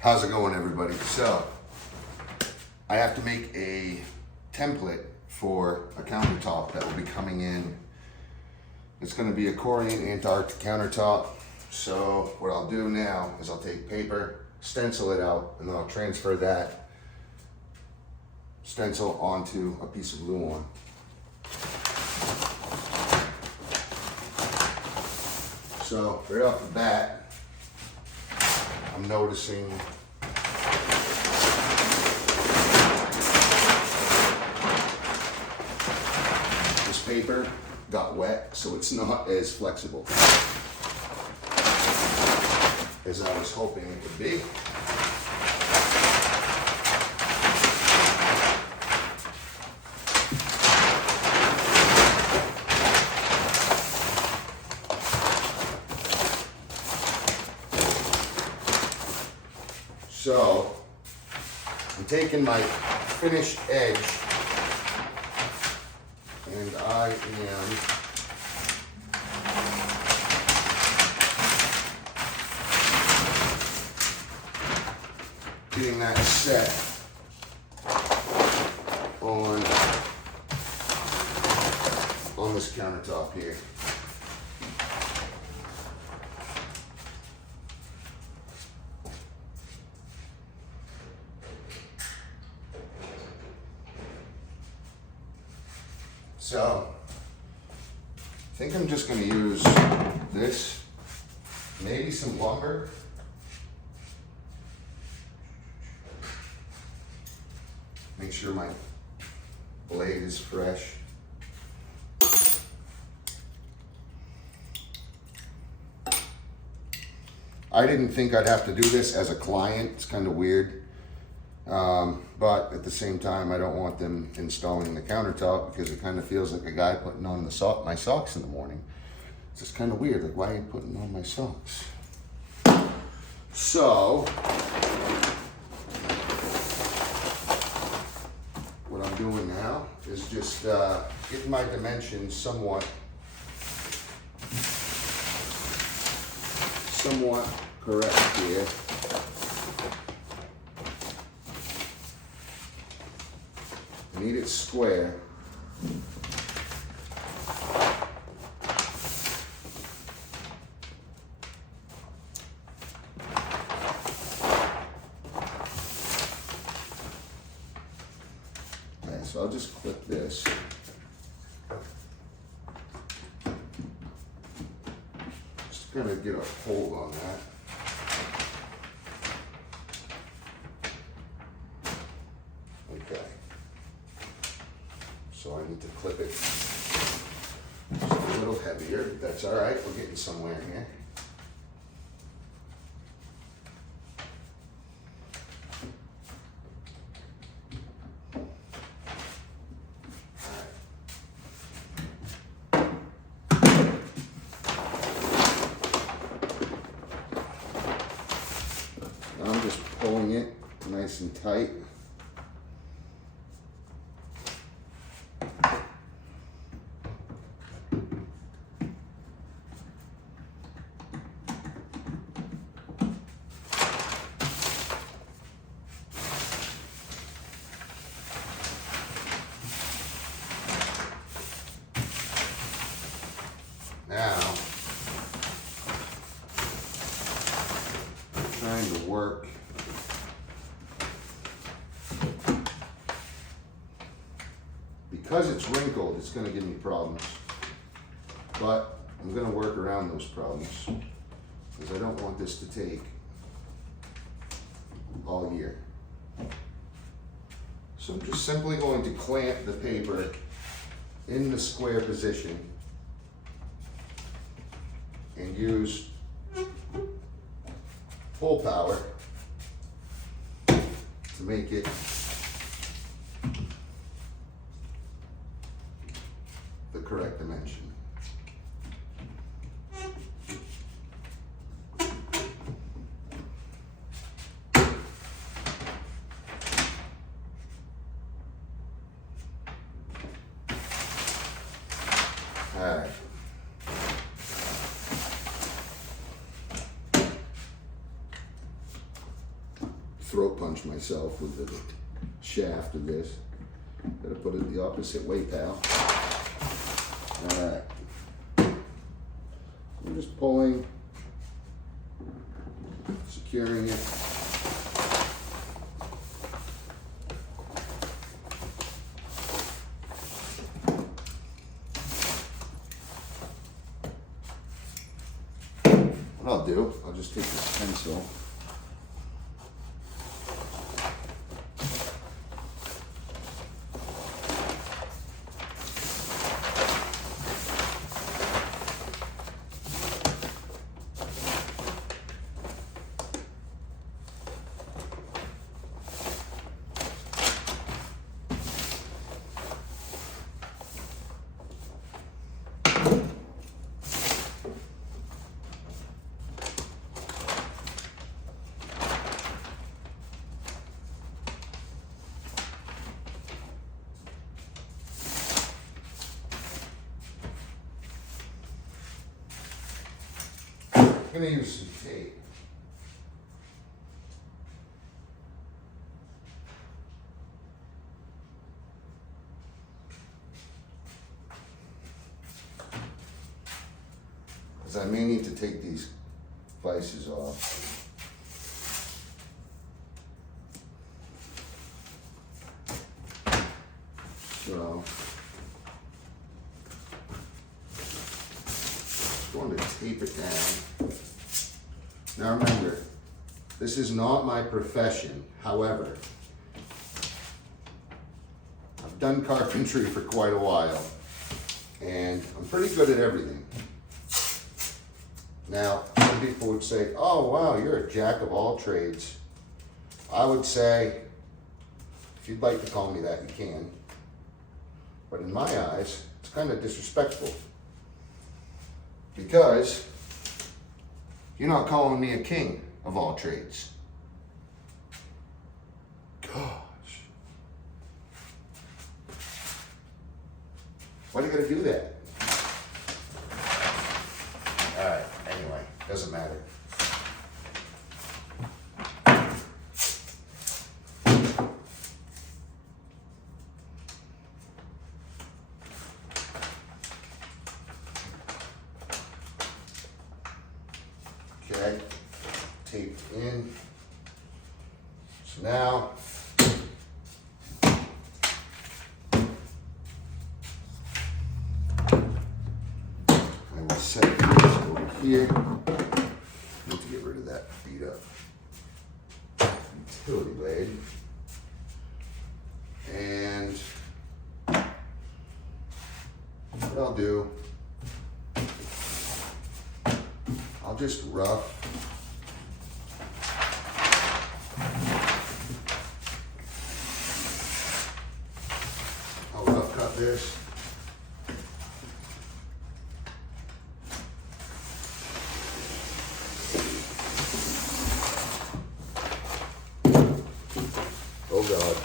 How's it going, everybody? So, I have to make a template for a countertop that will be coming in. It's going to be a Corian Antarctic countertop. So, what I'll do now is I'll take paper, stencil it out, and then I'll transfer that stencil onto a piece of glue on. So, right off the bat, I'm noticing this paper got wet, so it's not as flexible as I was hoping it would be. So, I'm taking my finished edge and I am getting that set on this countertop here. So, I think I'm just going to use this, maybe some lumber. Make sure my blade is fresh. I didn't think I'd have to do this as a client. It's kind of weird. But at the same time, I don't want them installing the countertop because it kind of feels like a guy putting on my socks in the morning. It's just kind of weird. Like, why are you putting on my socks? So, what I'm doing now is just getting my dimensions somewhat correct here. I need it square. Okay, so I'll just clip this. Just gonna get a hold on that. Okay. So I need to clip it just a little heavier. That's all right. We're getting somewhere here. Now I'm just pulling it nice and tight. Now, I'm trying to work because it's wrinkled, it's going to give me problems, but I'm going to work around those problems because I don't want this to take all year. So I'm just simply going to clamp the paper in the square position and use full power to make it the correct dimension. All right. throat punch myself with the shaft of this. Gotta put it the opposite way, pal. Alright. I'm just pulling, securing it. What I'll do, I'll just take this pencil. I'm going to use some tape. Because I may need to take these vices off. So, I'm going to tape it down. Now remember, this is not my profession. However, I've done carpentry for quite a while, and I'm pretty good at everything. Now, some people would say, oh wow, you're a jack of all trades. I would say, if you'd like to call me that, you can. But in my eyes, it's kind of disrespectful. Because you're not calling me a king of all trades. Gosh. Why do you gotta do that? Alright, anyway, doesn't matter. Okay, taped in. So now, I will set this over here. I need to get rid of that beat up utility blade. And what I'll do, I'll just rough cut this. Oh God.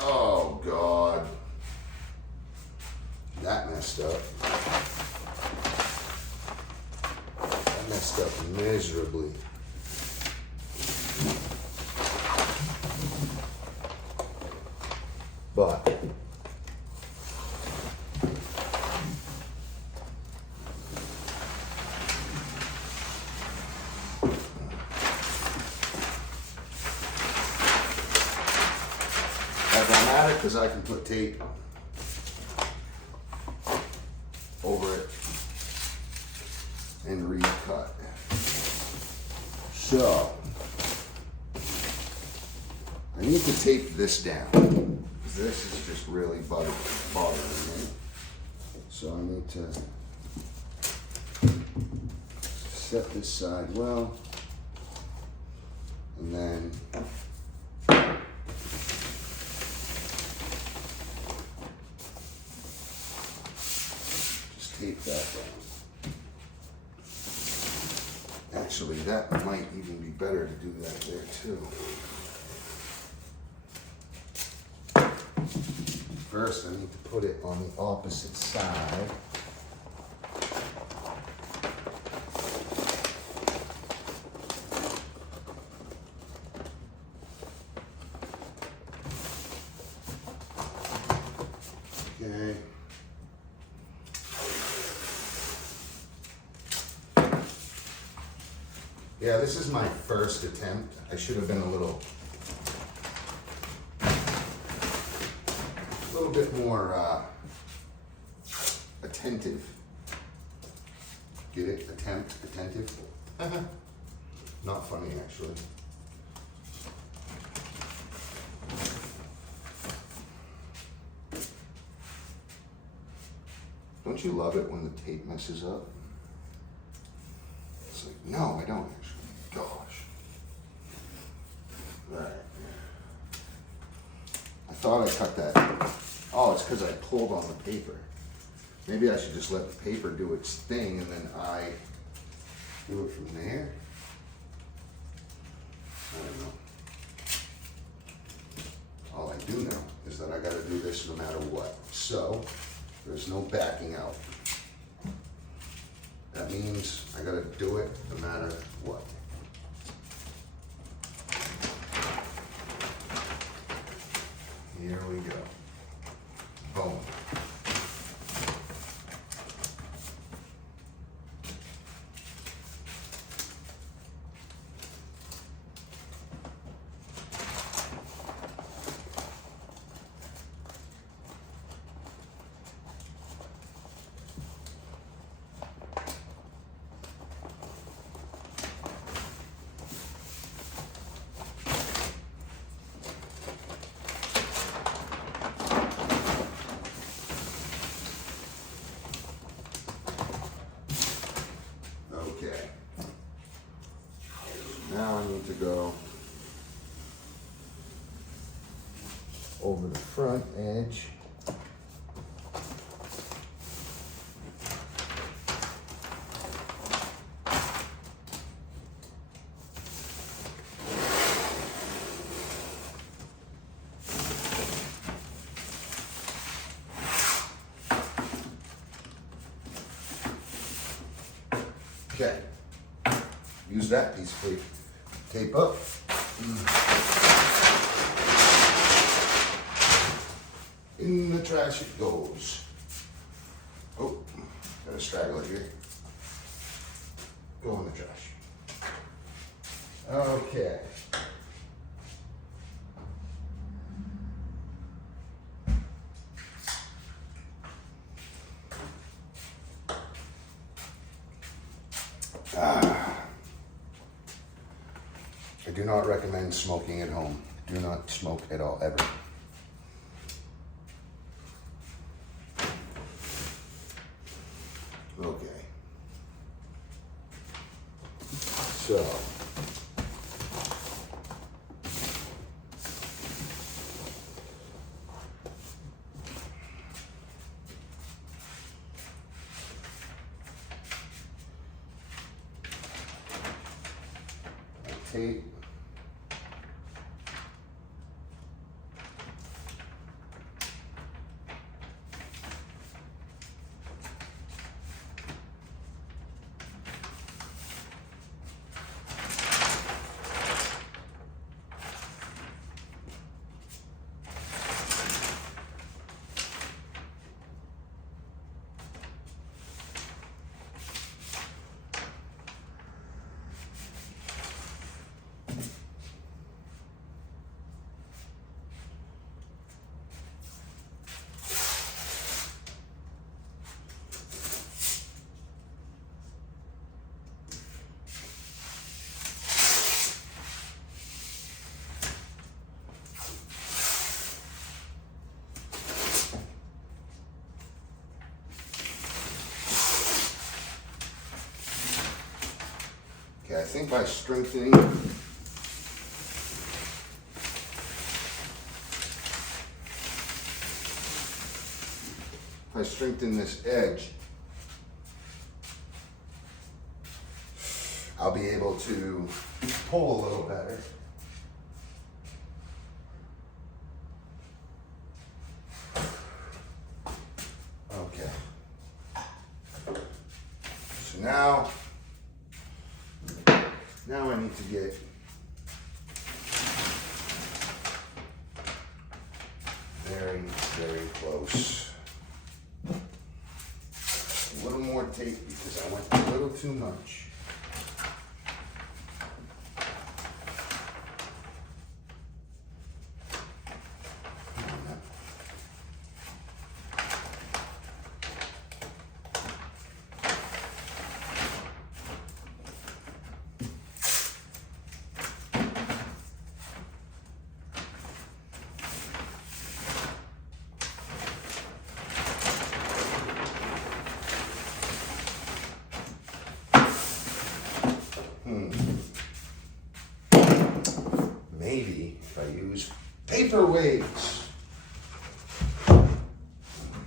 Oh God. That messed up. That messed up miserably. But that don't matter because I can put tape over it and recut. So I need to tape this down. This is just really bothering me. So I need to set this side well, and then just tape that down. Actually, that might even be better to do that there too. First, I need to put it on the opposite side. Yeah, this is my first attempt. I should have been a little bit more attentive. Get it? Attentive. Not funny, actually. Don't you love it when the tape messes up? It's like, no, I don't actually. Gosh. All right. I thought I cut that. Oh, it's because I pulled on the paper. Maybe I should just let the paper do its thing and then I do it from there. I don't know. All I do know is that I got to do this no matter what. So there's no backing out. That means I got to do it no matter what. Here we go. Boom. Okay. Now I need to go over the front edge. Okay, use that piece of tape up. In the trash it goes. Oh, got a straggler here. Go in the trash. Okay. I do not recommend smoking at home. Do not smoke at all, ever. Okay. So. Tape. Okay, I think by strengthening this edge, I'll be able to pull a little better. Okay. So now I need to get very, very close. A little more tape because I went a little too much. maybe if I use paperweights.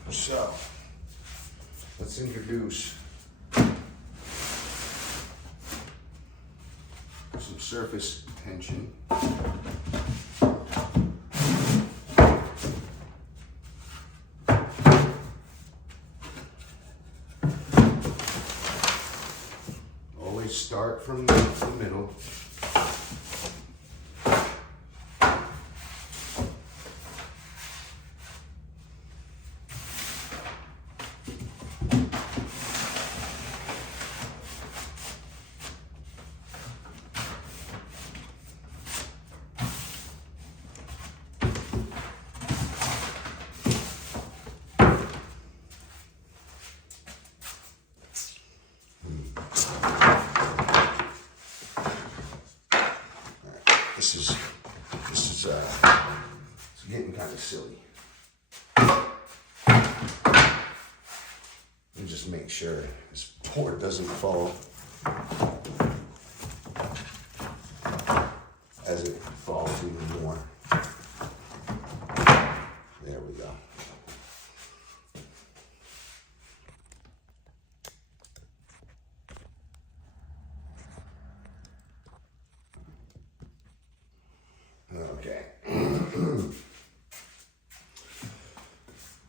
So let's introduce some surface tension. Always start from the middle. This is it's getting kind of silly. Let me just make sure this board doesn't fall as it falls even more. There we go. Okay.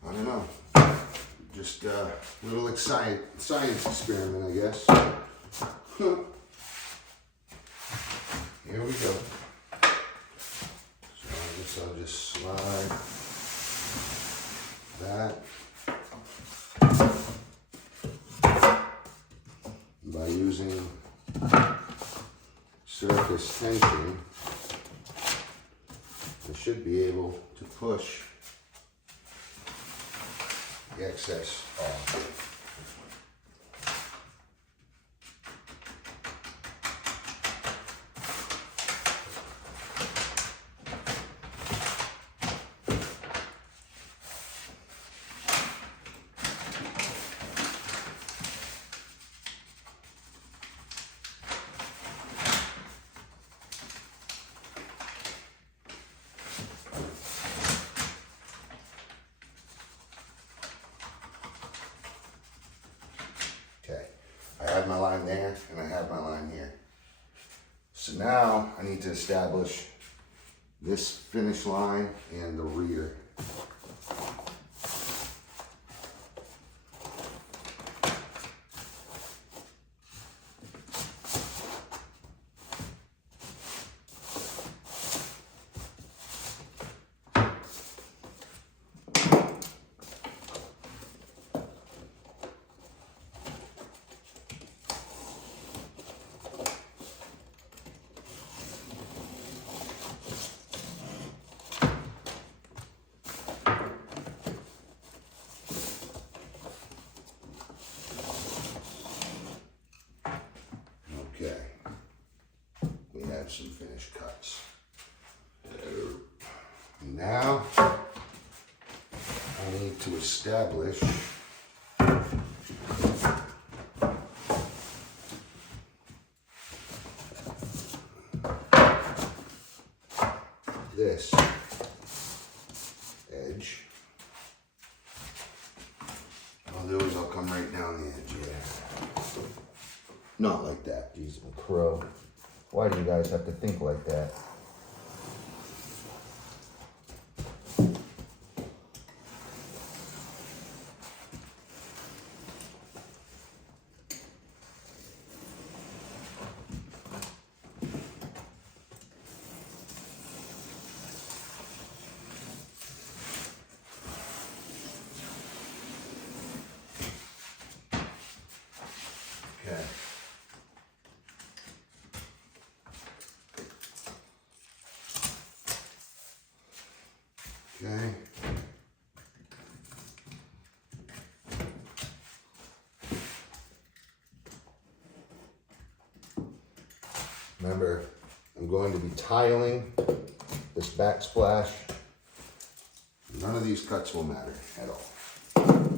I don't know. Just a little science experiment, I guess. Here we go. So I guess I'll just slide that. By using surface tension, I should be able to push the excess off. I have my line there and I have my line here. So now I need to establish this finish line and the rear. Okay, we have some finished cuts. Now, I need to establish this edge. What I'll do is I'll come right down the edge here. Not like that, geez, a crow. Why do you guys have to think like that? Okay. Okay. Remember, I'm going to be tiling this backsplash. None of these cuts will matter at all.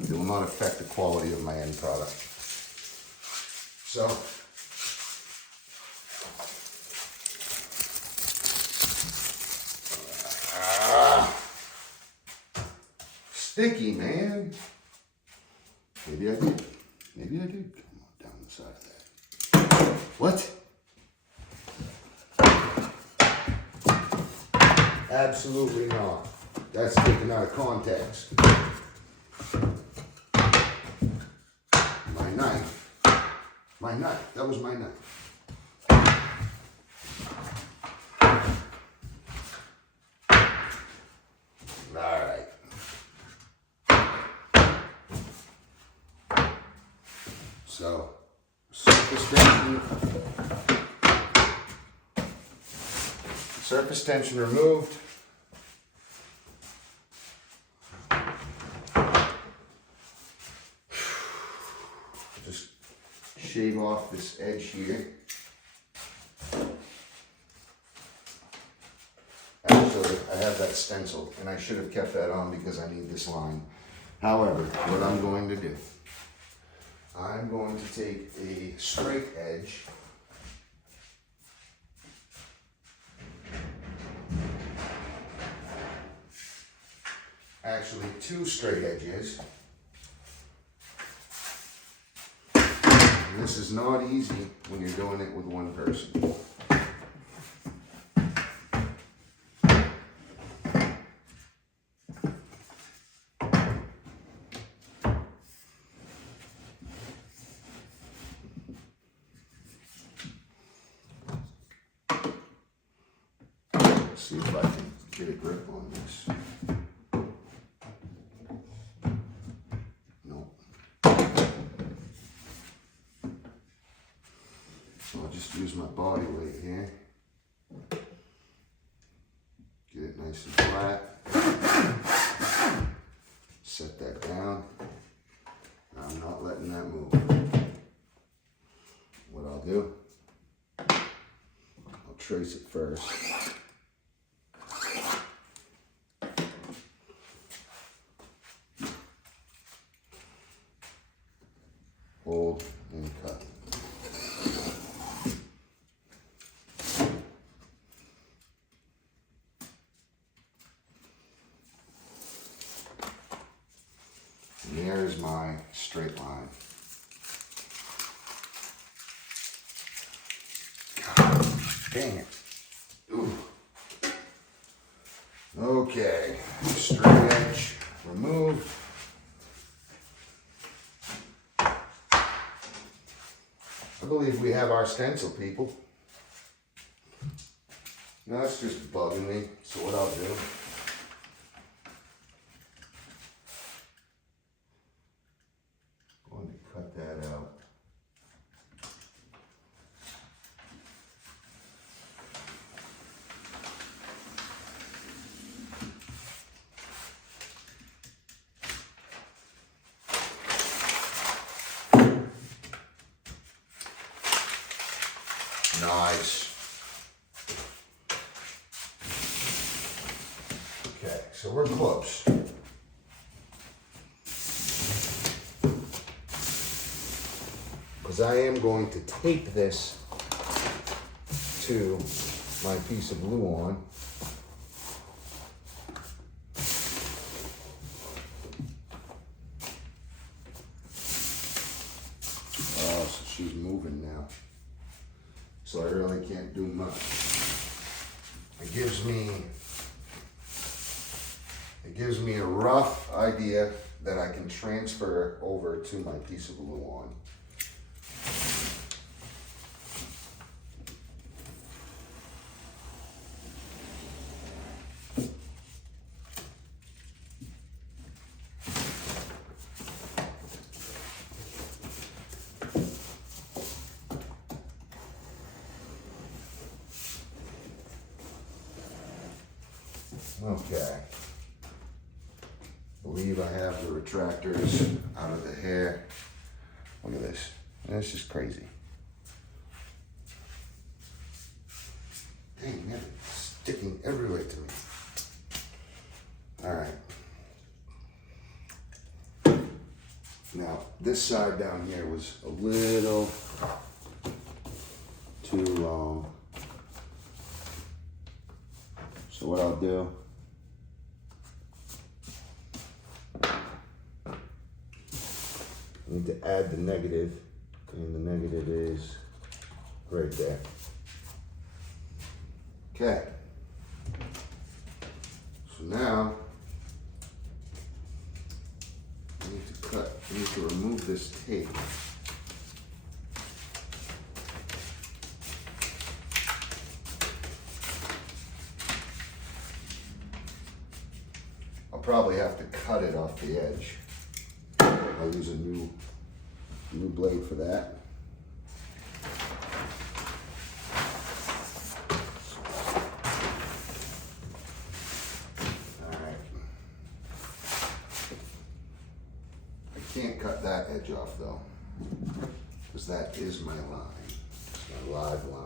It will not affect the quality of my end product. So, sticky, man. Maybe I did. Maybe I did. Come on, down the side of that. What? Absolutely not. That's taken out of context. My knife. My knife. That was my knife. All right. So, surface tension removed. Just shave off this edge here. Actually, I have that stenciled, and I should have kept that on because I need this line. However, what I'm going to do, I'm going to take a straight edge, actually 2 straight edges. And this is not easy when you're doing it with one person. See if I can get a grip on this. Nope. So I'll just use my body weight here. Get it nice and flat. Set that down. I'm not letting that move. What I'll do, I'll trace it first. Hold and cut. And there's my straight line. God, dang it. Ooh. Okay, straight edge removed. I believe we have our stencil, people. Now that's just bugging me, so what I'll do, I'm going to cut that out. Nice. Okay, so we're close. Because I am going to tape this to my piece of glue on. Oh, so she's moving now. So I really can't do much. It gives me a rough idea that I can transfer over to my piece of glue on. Okay, believe I have the retractors out of the hair. Look at this, that's just crazy. Dang, man, it's sticking everywhere to me. All right. Now, this side down here was a little too long. So what I'll do, I need to add the negative, and the negative is right there. Okay. So now, I need to remove this tape. I'll probably have to cut it off the edge. I'll use a new blade for that. Can't cut that edge off though, because that is my line. It's my live line.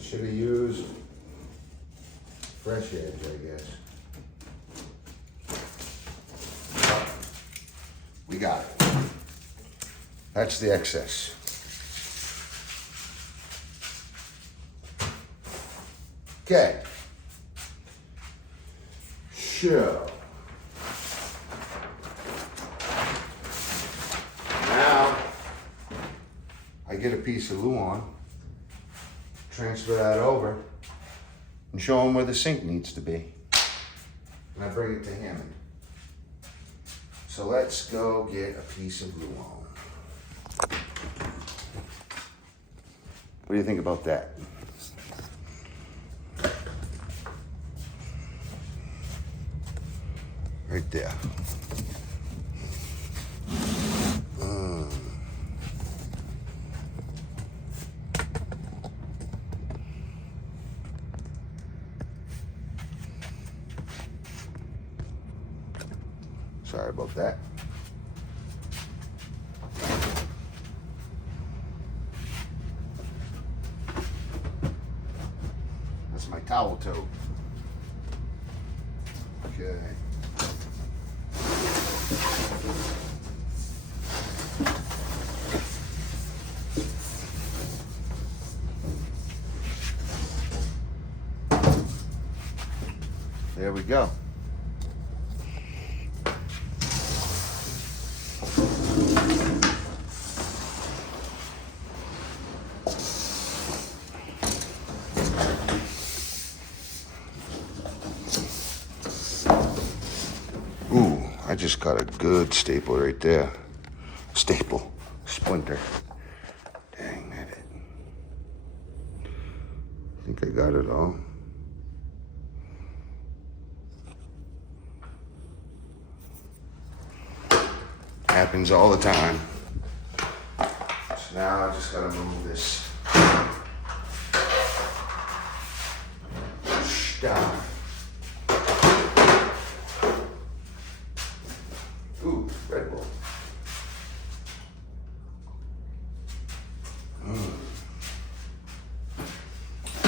Should have used fresh edge, I guess. We got it. That's the excess. Okay. So now I get a piece of Luan, transfer that over, and show him where the sink needs to be. And I bring it to him. So let's go get a piece of Luan. What do you think about that? Right there. Sorry about that. That's my towel tote. Okay. There we go. Ooh, I just got a good staple right there. Staple, splinter. Dang, that it. I think I got it all. Happens all the time. So now I just gotta move this stuff. Ooh, Red Bull.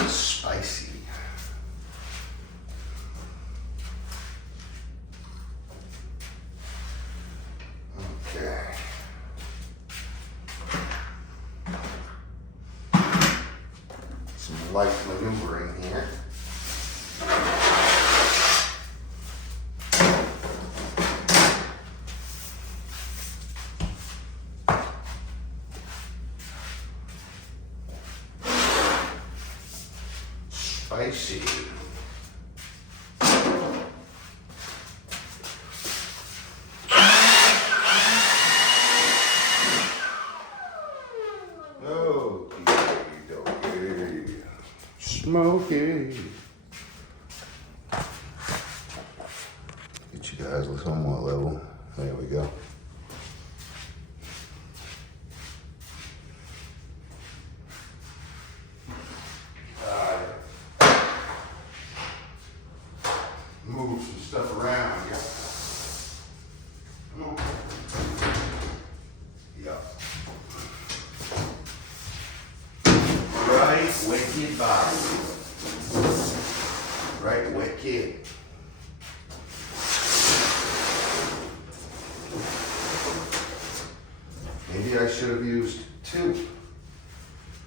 Spicy. Okay. Some light maneuvering here. spicy. Okie dokie. Smoky. Get you guys somewhat level. There we go. Move some stuff around, yeah. Come on. Yeah. Right wicked body. Right wicked. Maybe I should have used two.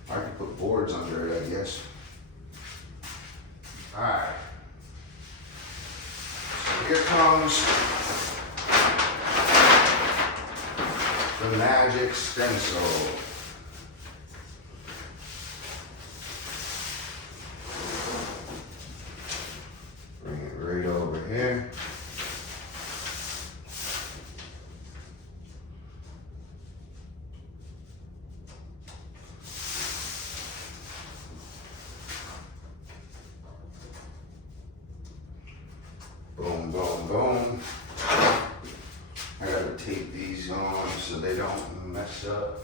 I could put boards under it, I guess. All right. Here comes the magic stencil. Bring it right over here. Boom, boom, boom. I gotta tape these on so they don't mess up.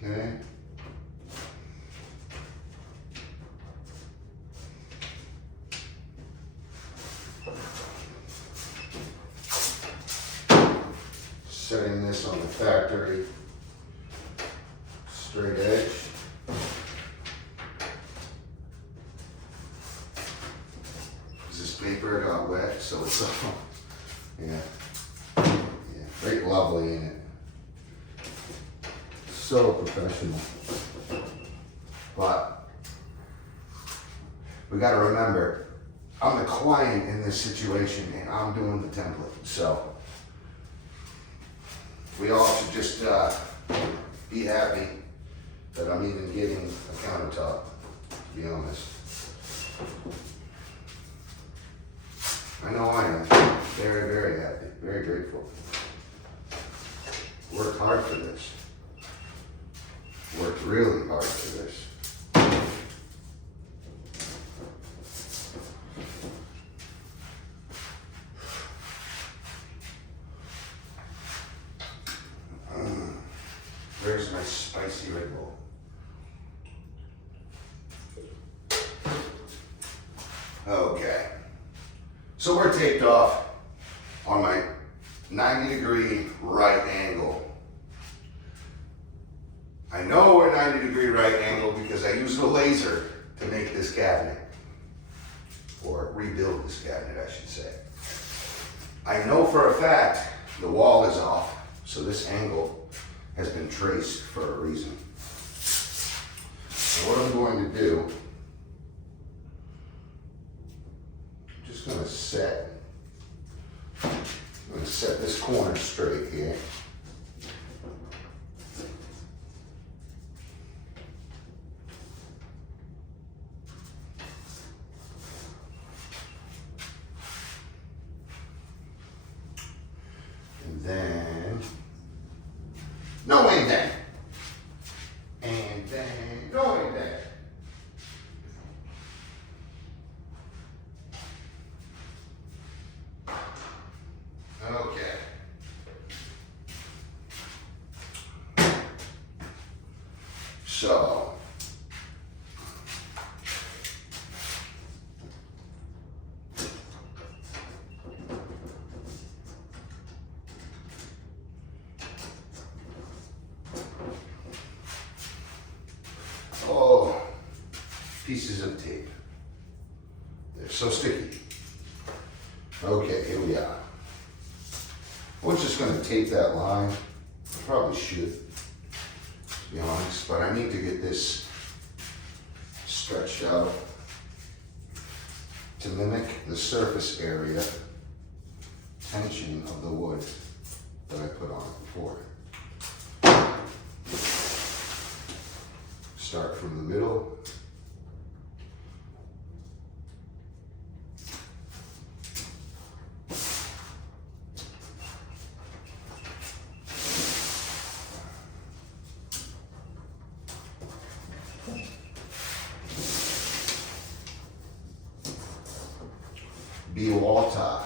Okay. Setting this on the factory straight edge. This paper got wet, so it's all, yeah, very lovely in it. So professional. But we got to remember, I'm the client in this situation and I'm doing the template. So we all should just be happy that I'm even getting a countertop, to be honest. I know I am. Very, very happy. Very grateful. Worked hard for this. Worked really hard for this. Where's my spicy Red Bull? So we're taped off on my 90-degree right angle. I know we're 90-degree right angle because I used a laser to make this cabinet, or rebuild this cabinet, I should say. I know for a fact the wall is off, so this angle has been traced for a reason. So what I'm going to do, I'm just going to set this corner straight here. And then, no indent. And then, no indent. Okay. So, oh, pieces of tape. They're so sticky. Okay, here we are. We're just going to tape that line. I probably should, to be honest, but I need to get this stretched out to mimic the surface area tension of the wood that I put on it before. Start from the middle. Be water.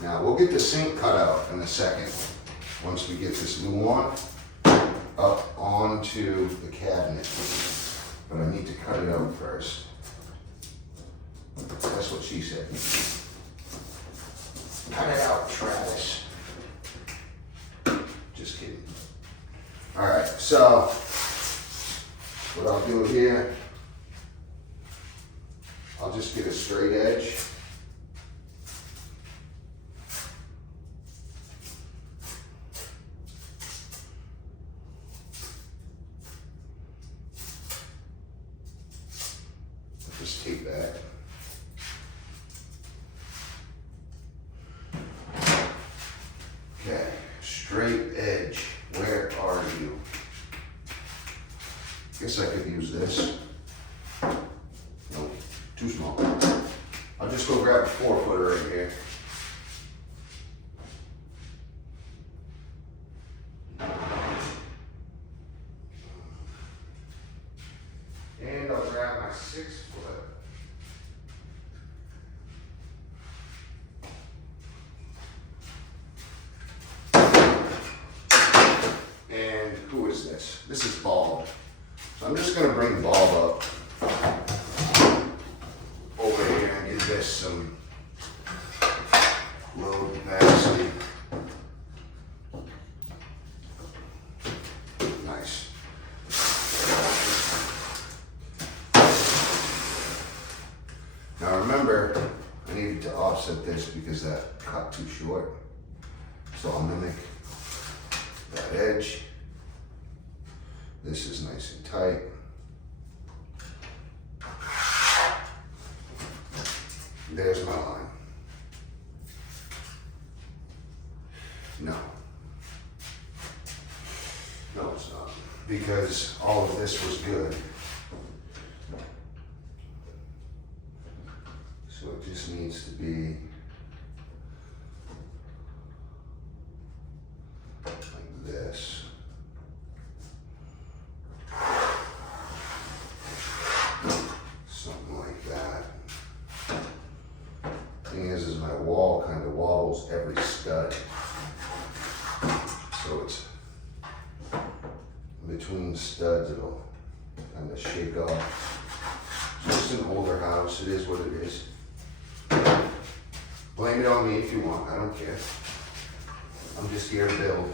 Now we'll get the sink cut out in a second once we get this new one up onto the cabinet. But I need to cut it out first. That's what she said. Cut it out, Travis. Just kidding. All right, so what I'll do here, I'll just get a straight edge. Just take that. Okay, straight edge. Where are you? Guess I could use this. No, too small. I'll just go grab a 4-footer right here. And I'll grab my 6-foot. And who is this? This is Bob. So I'm just going to bring Bob up over here and give this some load capacity. Nice. Now remember, I needed to offset this because that cut too short. So I'll mimic that edge. This is nice and tight. There's my line. No. No, it's not. Because all of this was good. So it just needs to be like this. Something like that. Thing is my wall kind of wobbles every stud. So it's between studs, it'll kind of shake off. So it's an older house, it is what it is. Blame it on me if you want, I don't care. I'm just here to build.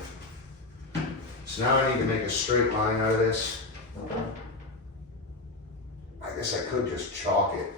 So now I need to make a straight line out of this. I guess I could just chalk it.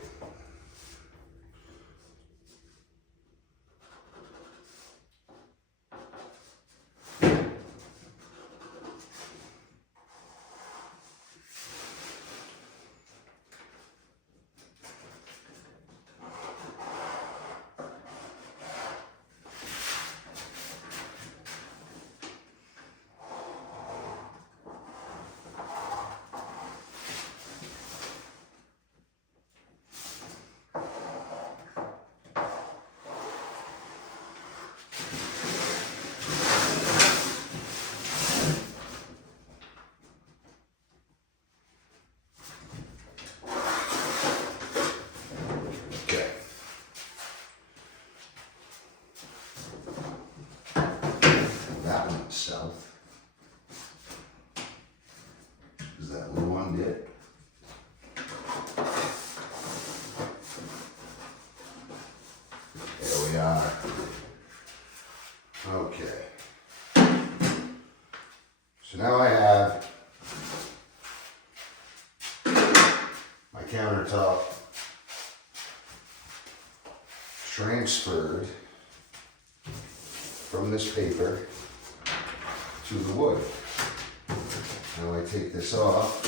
South. Is that little one bit? There we are. Okay. So now I have my countertop transferred from this paper to the wood. Now I take this off.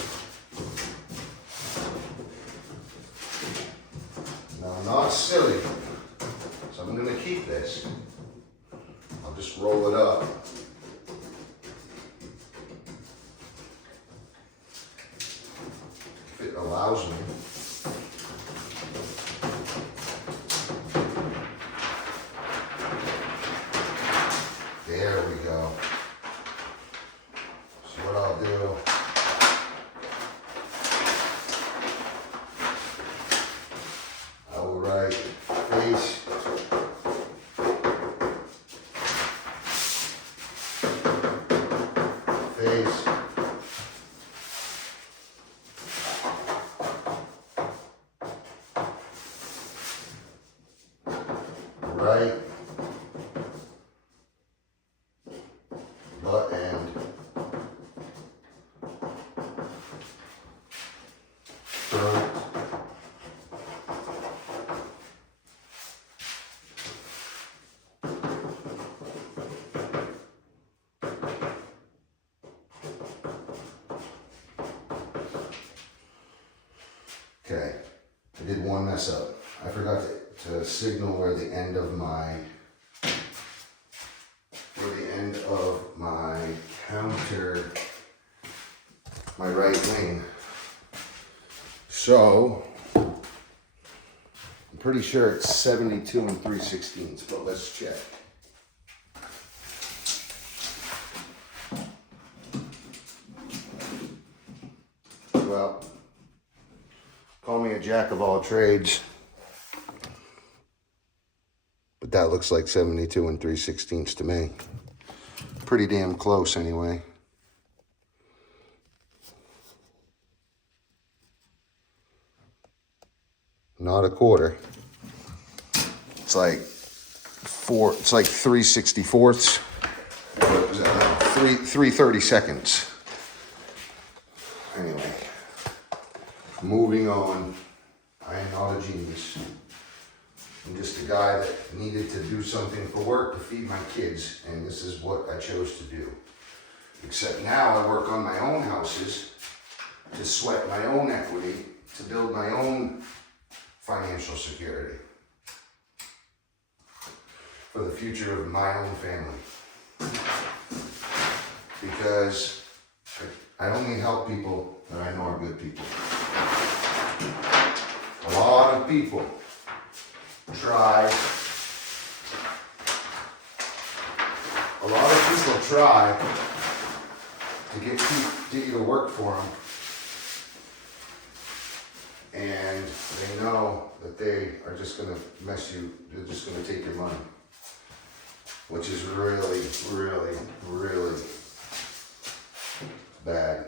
Now I'm not silly, so I'm going to keep this. I'll just roll it up. If it allows me. There we go. What I'll do, I will write face, face, right, butt end, front, okay, I did one mess up. I forgot to signal where the end of my counter, my right wing. So I'm pretty sure it's 72 and 3/16, but let's check. Well, call me a jack of all trades, but that looks like 72 and 3/16 to me. Pretty damn close anyway. Not a quarter. It's like 3/64. What was that? 3/32. Anyway, moving on. I am not a genius. I'm just a guy that needed to do something for work to feed my kids, and this is what I chose to do. Except now I work on my own houses to sweat my own equity, to build my own financial security for the future of my own family. Because I only help people that I know are good people. A lot of people try, a lot of people try to get you to work for them, and they know that they are just going to mess you, they're just going to take your money, which is really, really, really bad.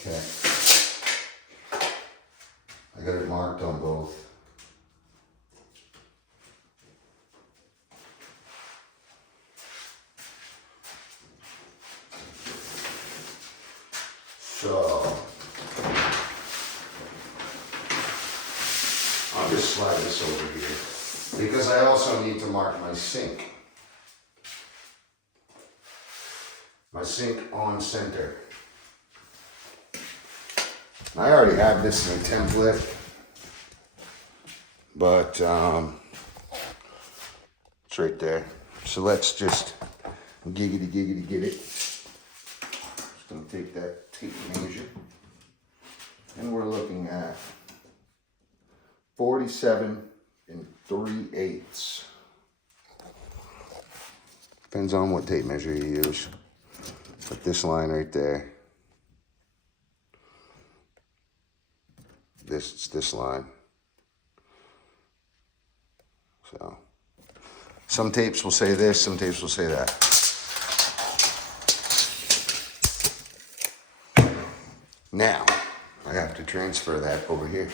Okay, I got it marked on both. So, I'll just slide this over here because I also need to mark my sink. My sink on center. I already have this in a template, but it's right there. So let's just giggity get it. Just gonna take that tape measure, and we're looking at 47 3/8. Depends on what tape measure you use. But this line right there. This line. So some tapes will say this, some tapes will say that. Now I have to transfer that over here.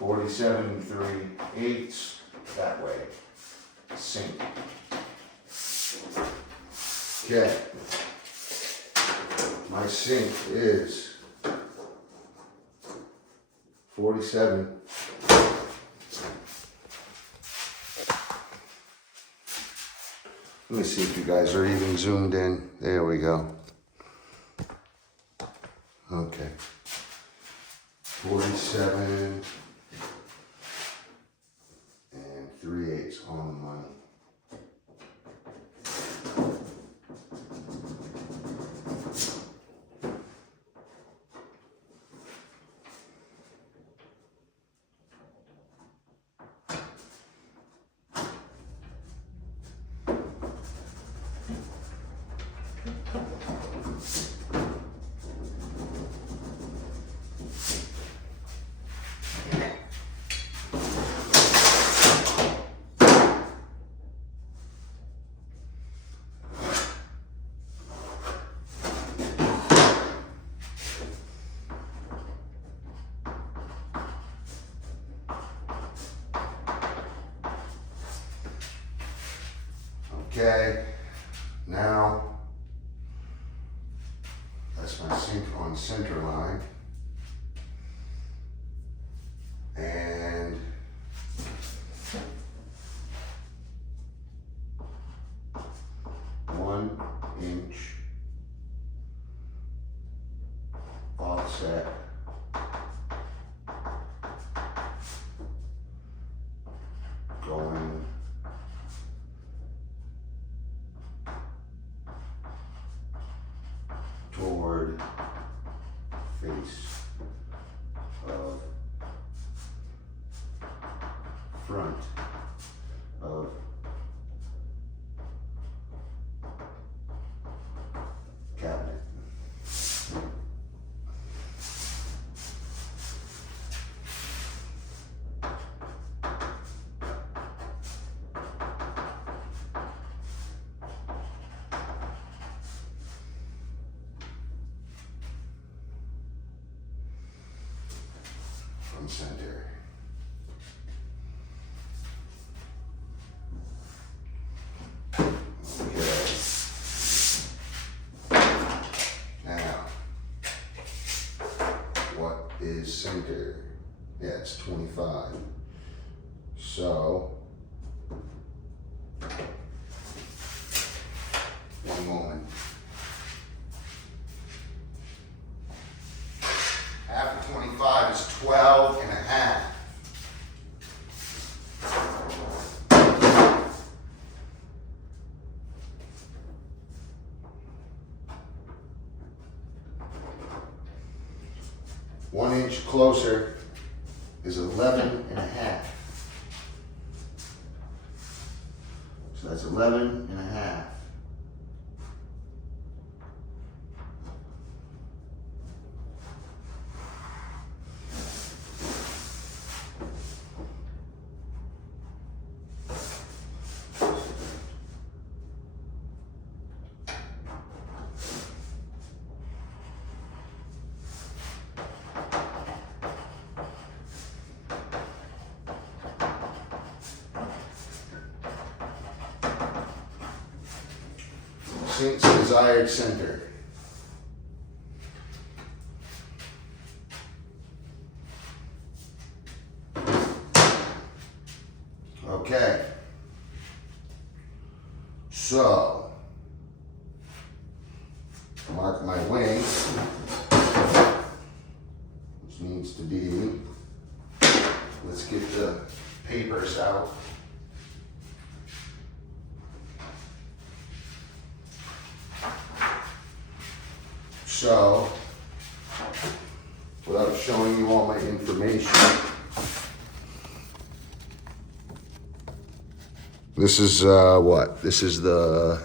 (47 3/8) that way. Sink. Okay. My sink is 47. Let me see if you guys are even zoomed in. There we go. Okay. 47 3/8 on the money. Okay, now that's my sink on center line, and (1 inch) offset going toward face of front of cabinet. From center. Okay. Now, what is center? Yeah, it's 25. So, one moment. 12 and a half. One inch closer is 11 and a half. So that's 11 and a half. Sink's desired center. Okay. So, mark my wing, which needs to be, let's get the papers out. So, without showing you all my information, this is what? This is the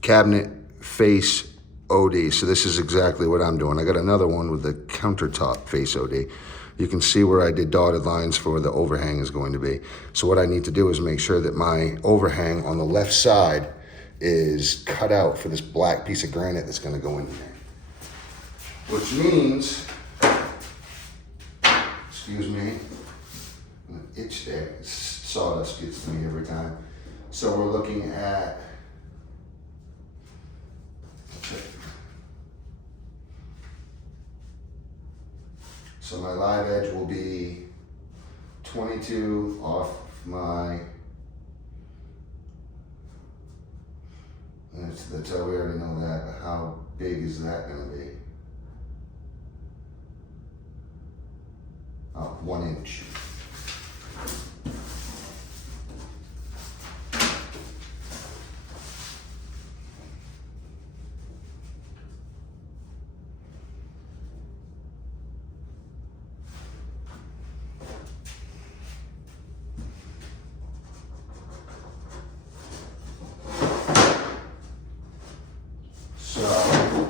cabinet face OD. So this is exactly what I'm doing. I got another one with the countertop face OD. You can see where I did dotted lines for where the overhang is going to be. So what I need to do is make sure that my overhang on the left side is cut out for this black piece of granite that's going to go in there. Which means, excuse me, an itch there. Sawdust gets to me every time. So we're looking at, so my live edge will be 22 off my, that's how we already know that, but how big is that going to be? 1 inch. So,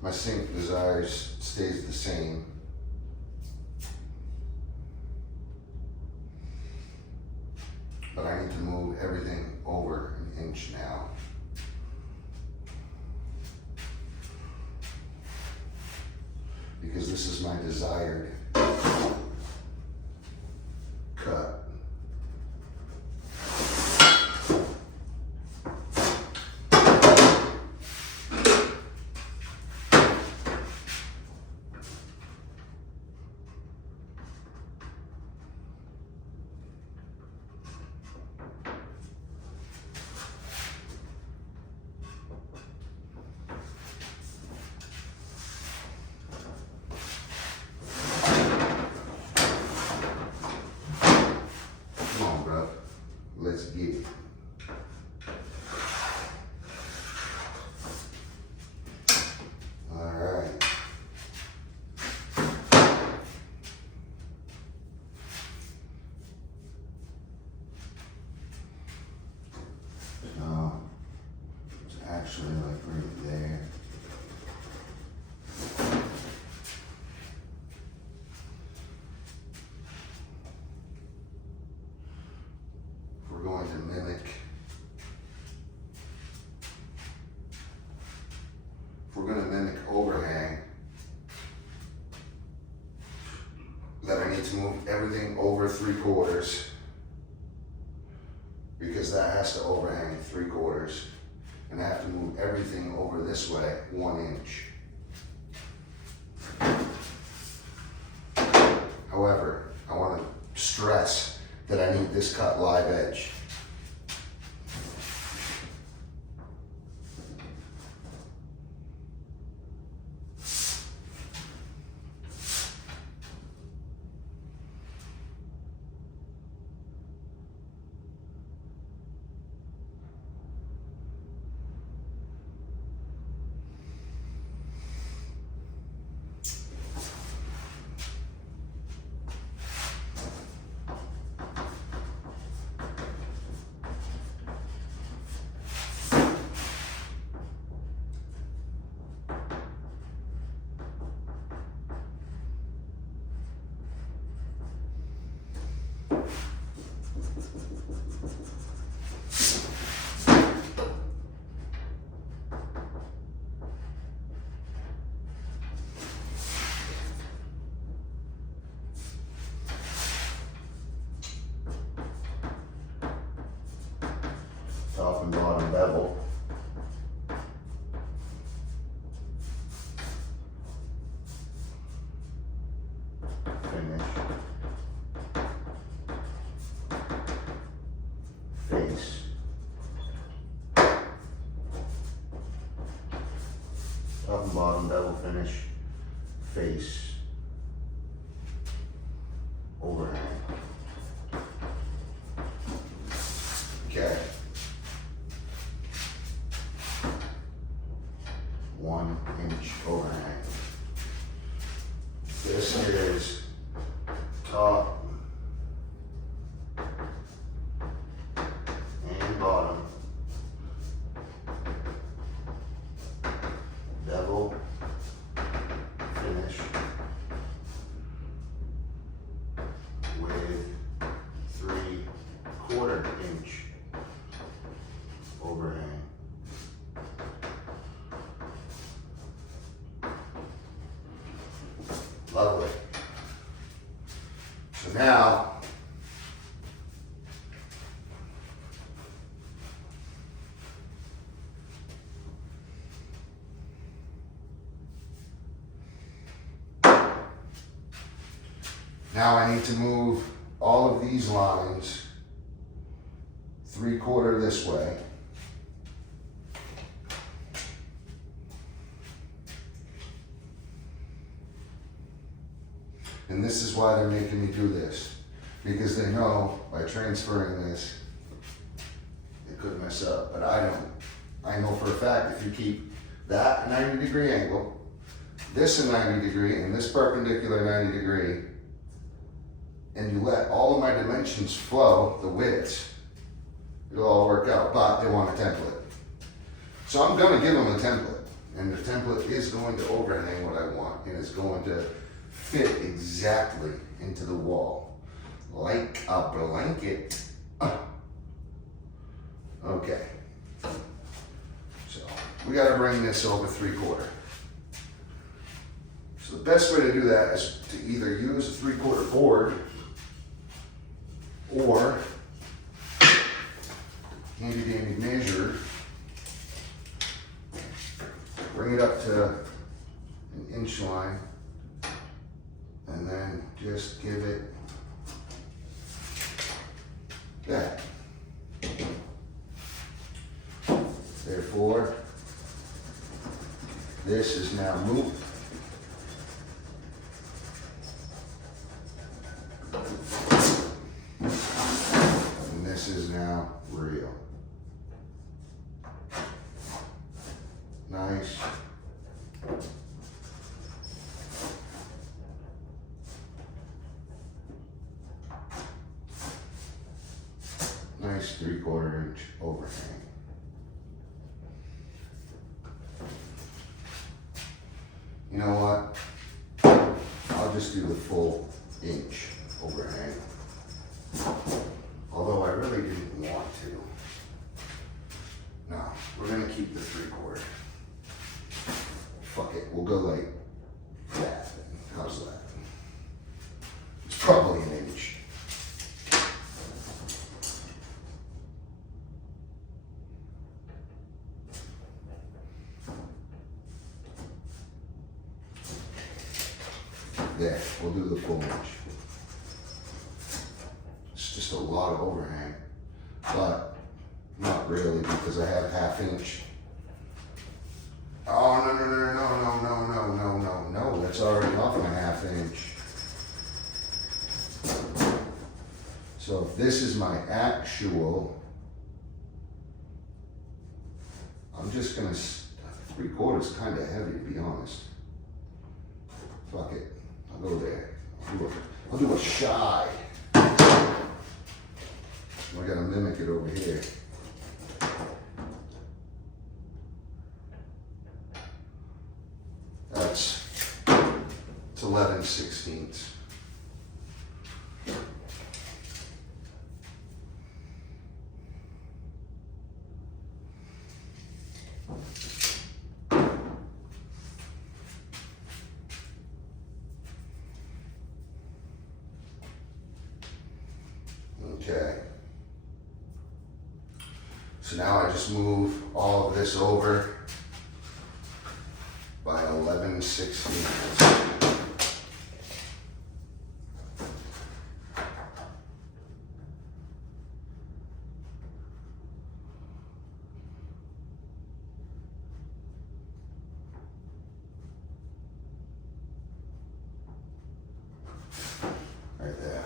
my sink desires stays the same. But I need to move everything over an inch now. Because this is my desired cut. going to mimic, if we're going to mimic overhang, that I need to move everything over 3/4 because that has to overhang 3/4, and I have to move everything over this way 1 inch. However, I want to stress that I need this cut live edge. Top and bottom bevel. Finish. Face. Top and bottom bevel finish. Face. Overhang. Okay. 1 inch overhang. This is top and bottom bevel finish with 3/4 inch overhang. Lovely. So now I need to move all of these lines 3/4 this way. And this is why they're making me do this, because they know by transferring this, it could mess up, but I don't. I know for a fact if you keep that a 90-degree angle, this a 90-degree, and this perpendicular 90-degree, and you let all of my dimensions flow, the widths, it'll all work out, but they want a template. So I'm gonna give them a template, and the template is going to overhang what I want, and it's going to fit exactly into the wall, like a blanket. Okay, so we gotta bring this over 3/4. So the best way to do that is to either use a 3/4 board or handy dandy measure, bring it up to an inch line, and then just give it that. Therefore, this is now moved. And this is now real. Nice. Nice 3/4 inch overhang. You know what? I'll just do the full inch overhang. Although I really really didn't want to. No, we're gonna keep the 3/4. Fuck it, we'll go like that. How's that? It's probably an inch. There, we'll do the full inch. It's just a lot of overhang, but not really because I have 1/2 inch. Oh, no, that's already off my 1/2 inch. So if this is my actual, I'm just gonna, 3/4 kind of heavy to be honest. Fuck it, I'll go there. I'll do a shy. I gotta mimic it over here. It's 11/16. Okay. So now I just move all of this over by 11/16. Right there.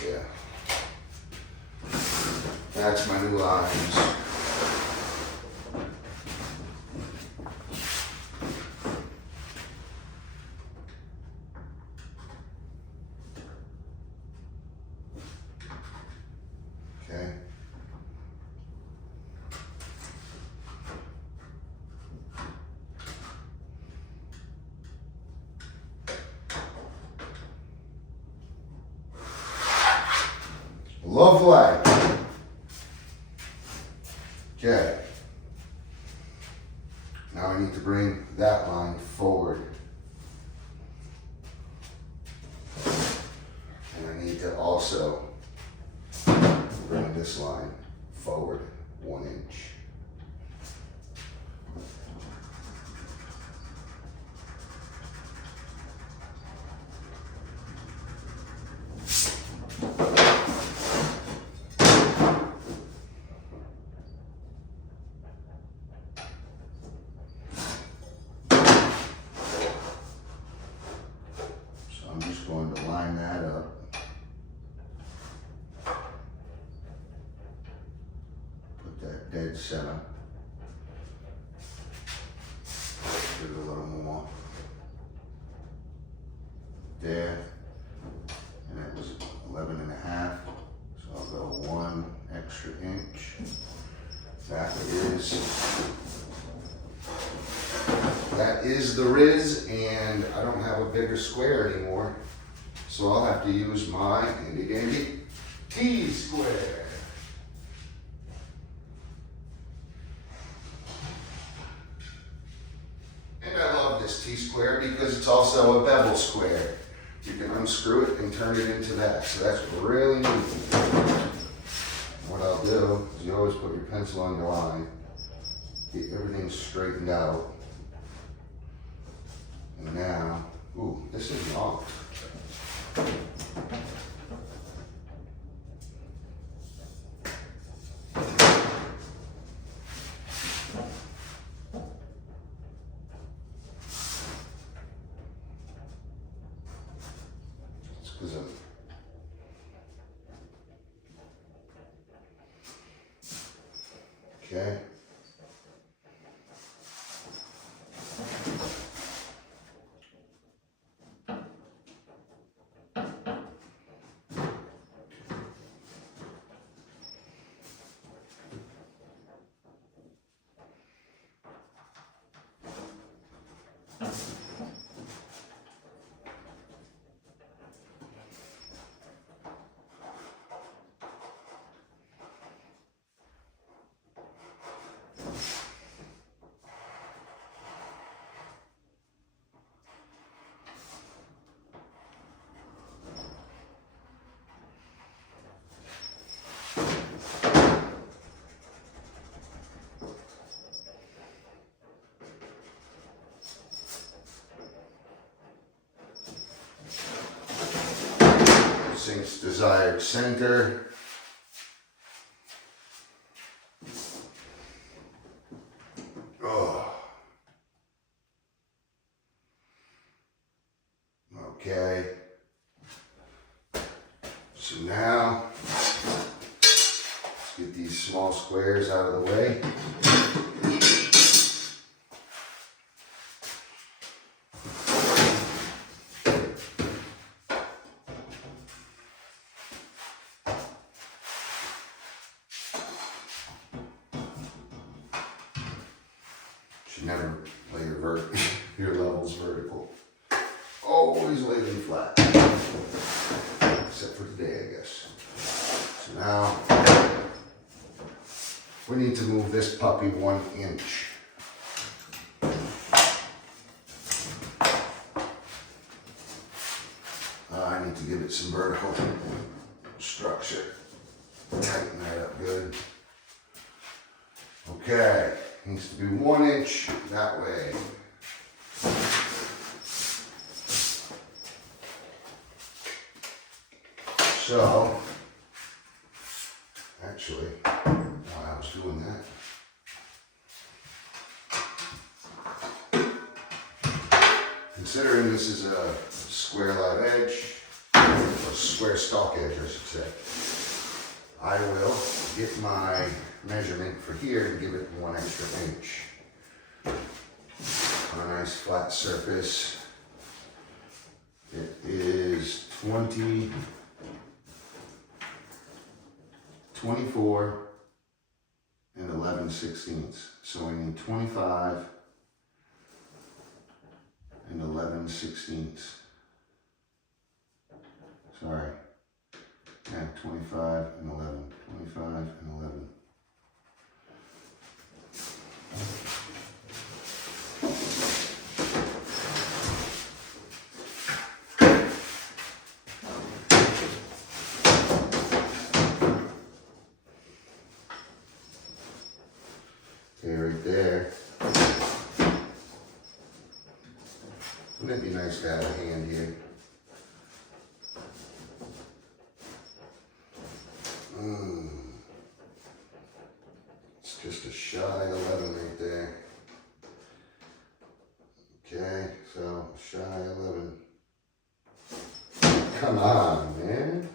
Yeah. That's my new lines. Okay. Love light. Okay. Now I need to bring that line forward. And I need to also bring this line forward 1 inch. I'm just going to line that up. Put that dead center. Give it a little more. There. And it was 11.5. So I'll go 1 extra inch. That is the Riz, and I don't have a bigger square anymore. So I'll have to use my handy dandy T-square. And I love this T-square because it's also a bevel square. You can unscrew it and turn it into that. So that's really neat. What I'll do is you always put your pencil on your line, get everything straightened out. And now, ooh, this is long. It's because of okay. countersink's desired center. Oh. Okay. So now, let's get these small squares out of the way. Should never lay your levels vertical. Always lay them flat. Except for today, I guess. So now, we need to move this puppy 1 inch. I need to give it some vertical structure. Tighten that up good. Okay, needs to be 1 inch that way. So, actually, while I was doing that, considering this is a square live edge, or square stalk edge, I should say, I will get my measurement for here and give it 1 extra inch on a nice flat surface. It is 24 and 11/16. So I need 25 and 11/16. Sorry. Yeah, 25 and 11. 25 and 11. Okay, right there. Wouldn't it be nice to have a hand here? It's just a shy 11 right there. Okay, so shy 11. Come on, man.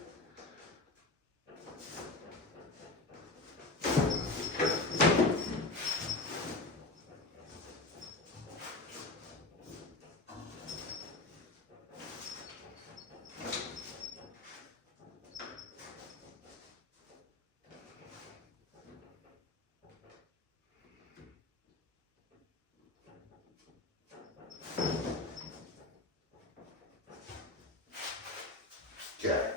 Okay.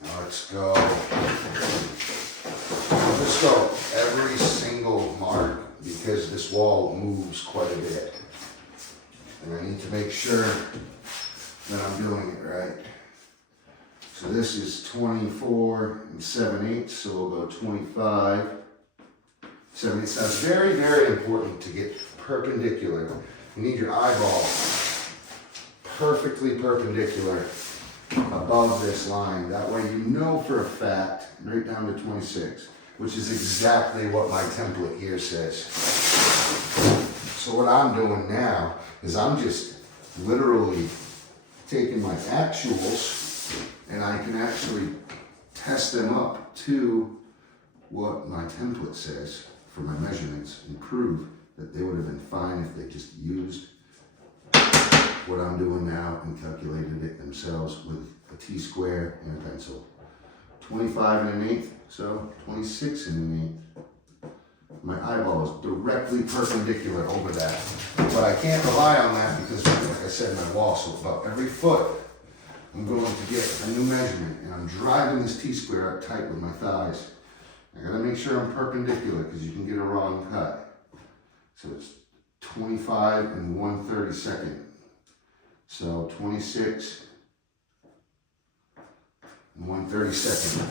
Now let's go. Let's go every single mark because this wall moves quite a bit. And I need to make sure that I'm doing it right. So this is 24 and 7/8, so we'll go 25, 7/8. Now it's very, very important to get perpendicular. You need your eyeball perfectly perpendicular above this line. That way you know for a fact, right down to 26, which is exactly what my template here says. So what I'm doing now is I'm just literally taking my actuals and I can actually test them up to what my template says for my measurements and prove that they would have been fine if they just used what I'm doing now and calculated it themselves with a T-square and a pencil. 25 and 1/8, so 26 and 1/8. My eyeball is directly perpendicular over that. But I can't rely on that because, like I said, my wall, so about every foot, I'm going to get a new measurement and I'm driving this T-square up tight with my thighs. I gotta make sure I'm perpendicular because you can get a wrong cut. So it's 25 and 1/32. So 26 and 1/32.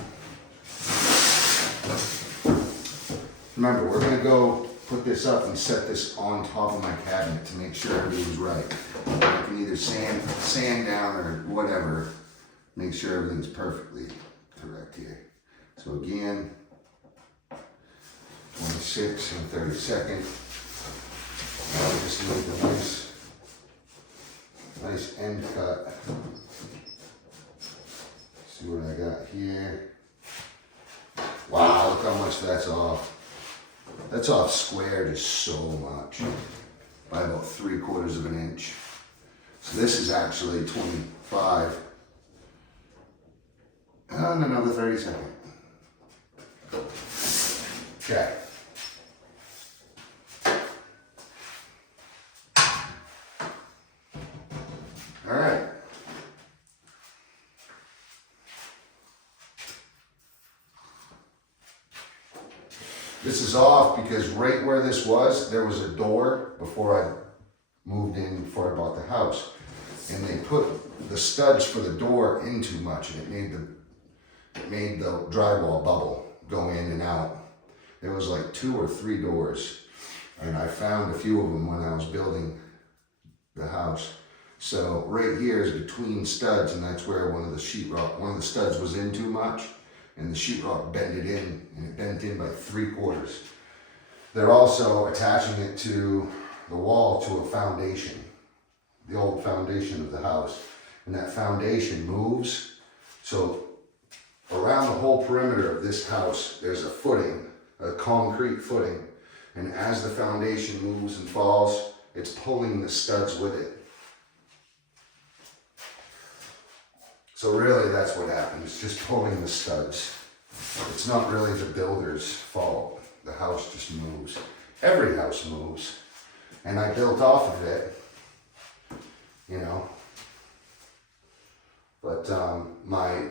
Remember, we're gonna go put this up and set this on top of my cabinet to make sure everything's right. I can either sand down or whatever make sure everything's perfectly correct here. So again, 26 and 32nd. Now we just need the nice end cut. See what I got here. Wow, look how much that's off. That's off square just so much, by about 3/4 of an inch. So this is actually 25 and another 32nd. Okay. All right. This is off because right where this was, there was a door before I moved in, before I bought the house. And they put the studs for the door in too much, and it made the drywall bubble go in and out. There was like 2 or 3 doors, and I found a few of them when I was building the house. So right here is between studs, and that's where one of the studs was in too much, and the sheetrock bended in, and it bent in by 3/4. They're also attaching it to the wall to a foundation, the old foundation of the house, and that foundation moves. So around the whole perimeter of this house, there's a footing, a concrete footing, and as the foundation moves and falls, it's pulling the studs with it. So really that's what happened, it's just pulling the studs. It's not really the builder's fault, the house just moves. Every house moves, and I built off of it, you know. But my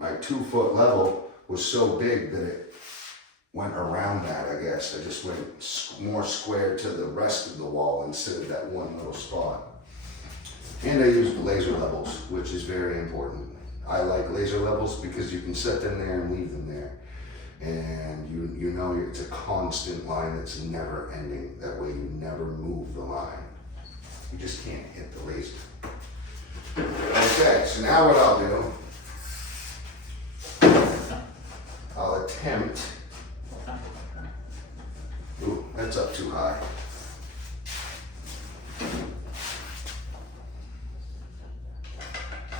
2-foot level was so big that it went around that, I guess. I just went more square to the rest of the wall instead of that one little spot. And I used laser levels, which is very important. I like laser levels because you can set them there and leave them there. And you know it's a constant line that's never ending. That way you never move the line. You just can't hit the laser. Okay, so now what I'll do, I'll attempt, ooh, that's up too high.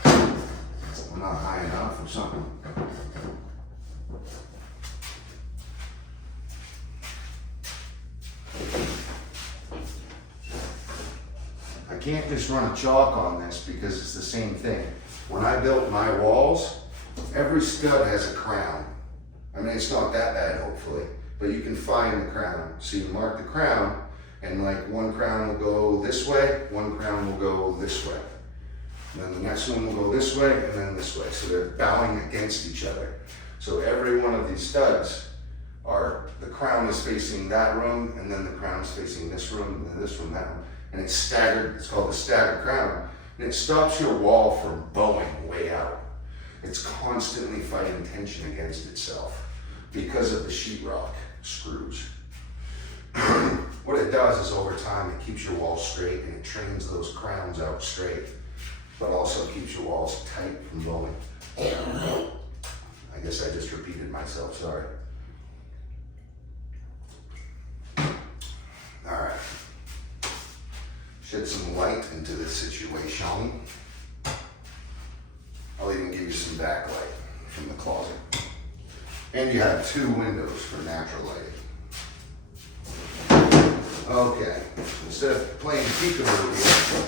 I'm not high enough or something. I can't just run a chalk on this because it's the same thing. When I built my walls, every stud has a crown. I mean, it's not that bad, hopefully, but you can find the crown. So you mark the crown, and like one crown will go this way, one crown will go this way. And then the next one will go this way, and then this way. So they're bowing against each other. So every one of these studs the crown is facing that room, and then the crown is facing this room, and then this room, that room. And it's staggered, it's called the staggered crown. And it stops your wall from bowing way out. It's constantly fighting tension against itself because of the sheetrock screws. What it does is over time, it keeps your wall straight and it trains those crowns out straight, but also keeps your walls tight from bowing. I guess I just repeated myself, sorry. All right. Shed some light into this situation. I'll even give you some backlight from the closet. And you have 2 windows for natural lighting. Okay, instead of playing peekaboo here,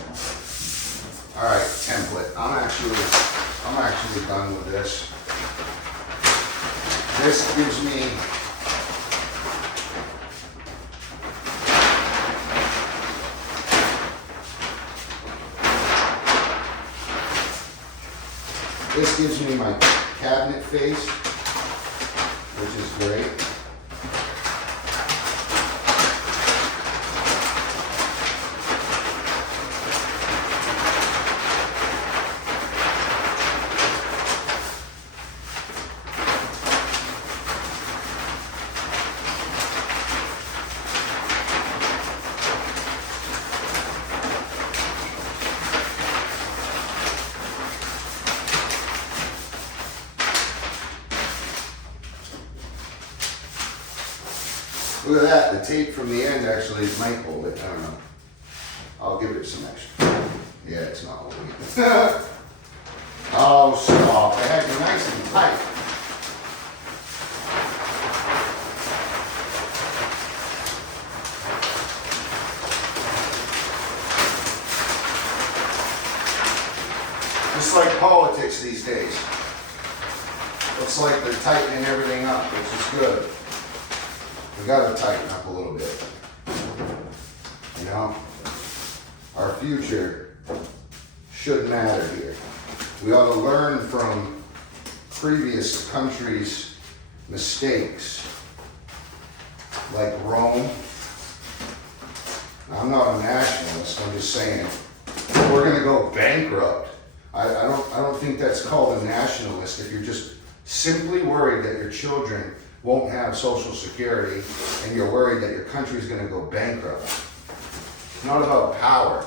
all right, template. I'm actually done with this. This gives me my cabinet face, which is great. Look at that, the tape from the end actually might hold it, I don't know. I'll give it some extra. Yeah, it's not holding it. Oh, stop, I had you nice and tight. Just like politics these days. Looks like they're tightening everything up, which is good. We gotta tighten up a little bit. You know? Our future should matter here. We ought to learn from previous countries' mistakes, like Rome. I'm not a nationalist, I'm just saying, we're gonna go bankrupt. I don't think that's called a nationalist if you're just simply worried that your children won't have Social Security and you're worried that your country's gonna go bankrupt. It's not about power.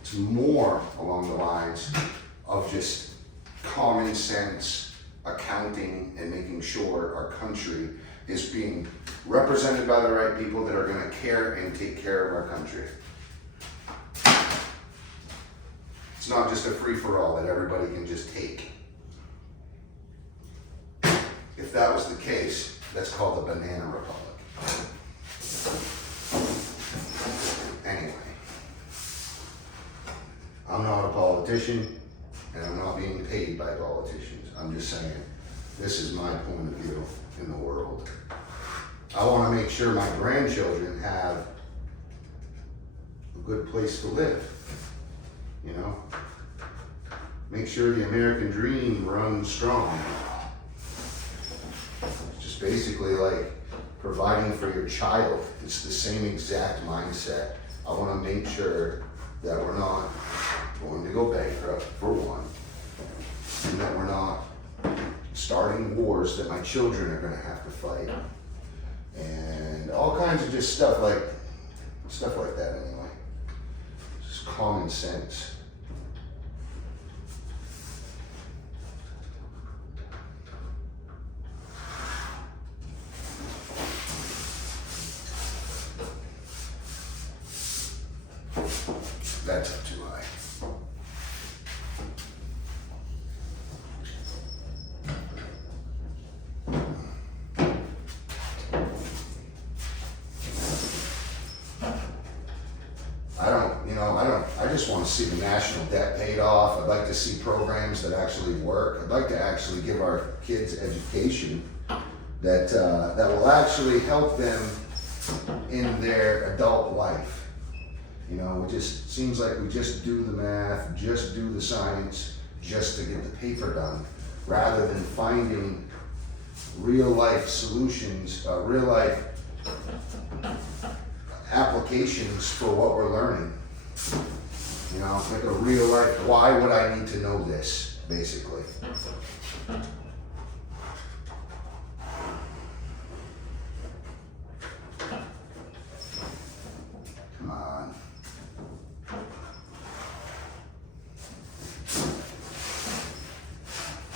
It's more along the lines of just common sense accounting and making sure our country is being represented by the right people that are gonna care and take care of our country. It's not just a free-for-all that everybody can just take. If that was the case, that's called the Banana Republic. Anyway, I'm not a politician, and I'm not being paid by politicians. I'm just saying, this is my point of view in the world. I want to make sure my grandchildren have a good place to live. You know, make sure the American dream runs strong. It's just basically like providing for your child. It's the same exact mindset. I want to make sure that we're not going to go bankrupt, for one, and that we're not starting wars that my children are going to have to fight, and all kinds of just stuff like that anyway. Just common sense. That's up too high. I just want to see the national debt paid off. I'd like to see programs that actually work. I'd like to actually give our kids education that will actually help them in their adult life. You know, it just seems like we just do the math, just do the science, just to get the paper done, rather than finding real life solutions, real life applications for what we're learning. You know, like a real life, why would I need to know this, basically? Come on.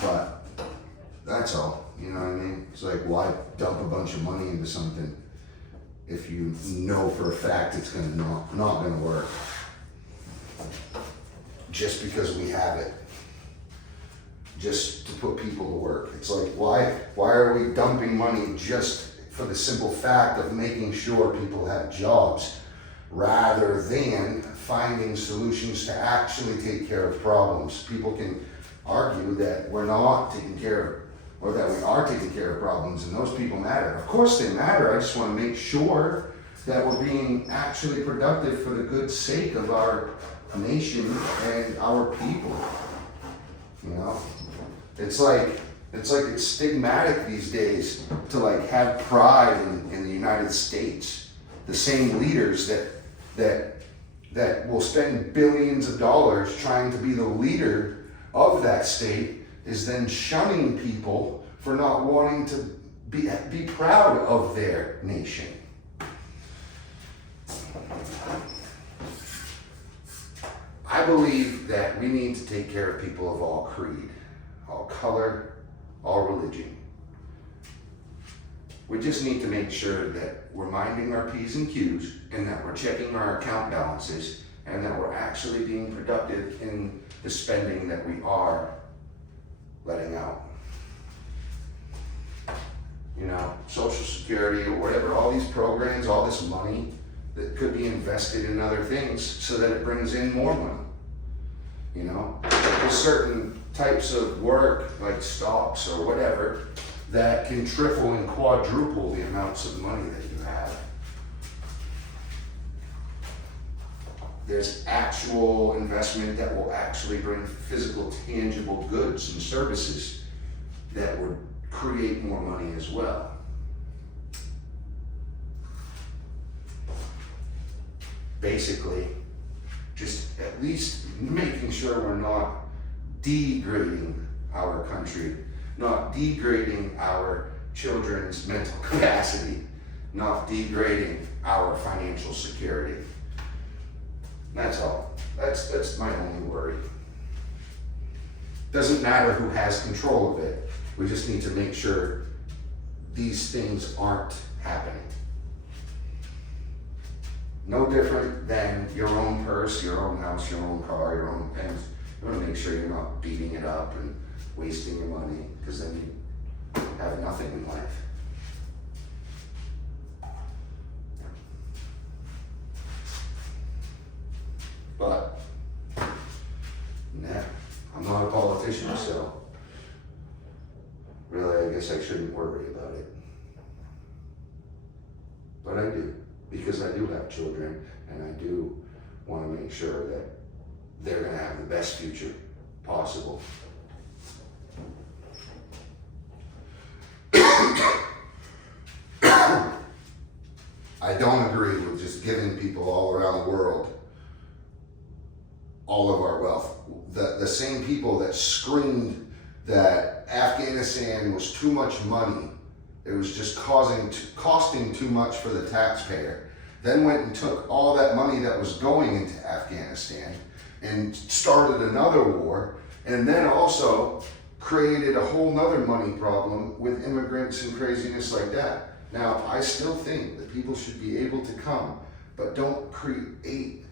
But that's all, you know what I mean? It's like, why dump a bunch of money into something if you know for a fact it's gonna not gonna work? Just because we have it, just to put people to work. It's like, why are we dumping money just for the simple fact of making sure people have jobs, rather than finding solutions to actually take care of problems? People can argue that we're not taking care of, or that we are taking care of problems, and those people matter. Of course they matter. I just want to make sure that we're being actually productive for the good sake of our nation and our people. You know, it's like it's stigmatic these days to like have pride in the United States. The same leaders that will spend billions of dollars trying to be the leader of that state is then shunning people for not wanting to be proud of their nation. I believe that we need to take care of people of all creed, all color, all religion. We just need to make sure that we're minding our P's and Q's and that we're checking our account balances and that we're actually being productive in the spending that we are letting out. You know, Social Security or whatever, all these programs, all this money that could be invested in other things so that it brings in more money. You know, there's certain types of work like stocks or whatever that can triple and quadruple the amounts of money that you have. There's actual investment that will actually bring physical, tangible goods and services that would create more money as well. Basically, just at least making sure we're not degrading our country, not degrading our children's mental capacity, not degrading our financial security. That's all. That's my only worry. Doesn't matter who has control of it. We just need to make sure these things aren't happening. No different than your own purse, your own house, your own car, your own pens. You want to make sure you're not beating it up and wasting your money, because then you have nothing in life. But, nah, I'm not a politician, so really I guess I shouldn't worry about it. But I do, because I do have children, and I do want to make sure that they're going to have the best future possible. I don't agree with just giving people all around the world all of our wealth. The same people that screamed that Afghanistan was too much money, it was just costing too much for the taxpayer, then went and took all that money that was going into Afghanistan and started another war, and then also created a whole nother money problem with immigrants and craziness like that. Now, I still think that people should be able to come, but don't create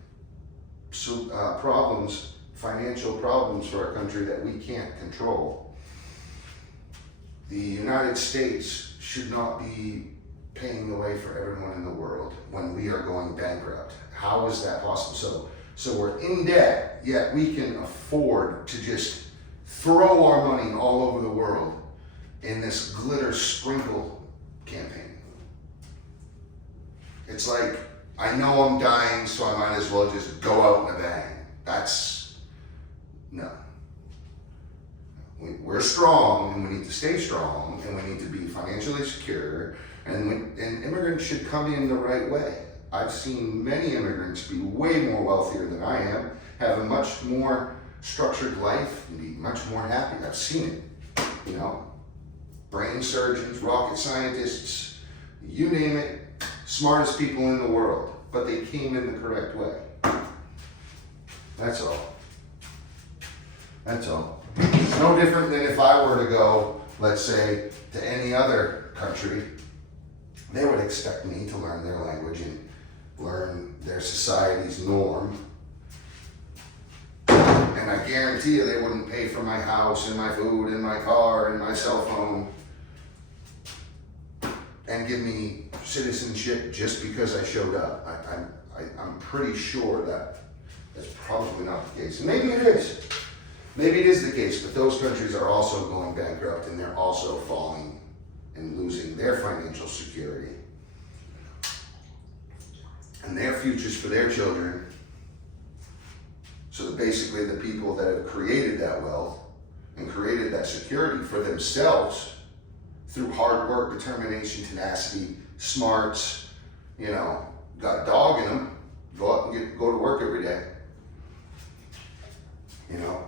problems, financial problems for our country that we can't control. The United States should not be paying the way for everyone in the world when we are going bankrupt. How is that possible? So we're in debt, yet we can afford to just throw our money all over the world in this glitter sprinkle campaign. It's like, I know I'm dying, so I might as well just go out in a bang. No. We're strong, and we need to stay strong, and we need to be financially secure, and immigrants should come in the right way. I've seen many immigrants be way more wealthier than I am, have a much more structured life, and be much more happy. I've seen it, you know. Brain surgeons, rocket scientists, you name it, smartest people in the world, but they came in the correct way. That's all. That's all. It's no different than if I were to go, let's say, to any other country. They would expect me to learn their language and learn their society's norm. And I guarantee you they wouldn't pay for my house and my food and my car and my cell phone and give me citizenship just because I showed up. I'm pretty sure that that's probably not the case. And maybe it is. Maybe it is the case, but those countries are also going bankrupt, and they're also falling and losing their financial security and their futures for their children. So that basically the people that have created that wealth and created that security for themselves through hard work, determination, tenacity, smarts, you know, got dog in them, go out and go to work every day, you know.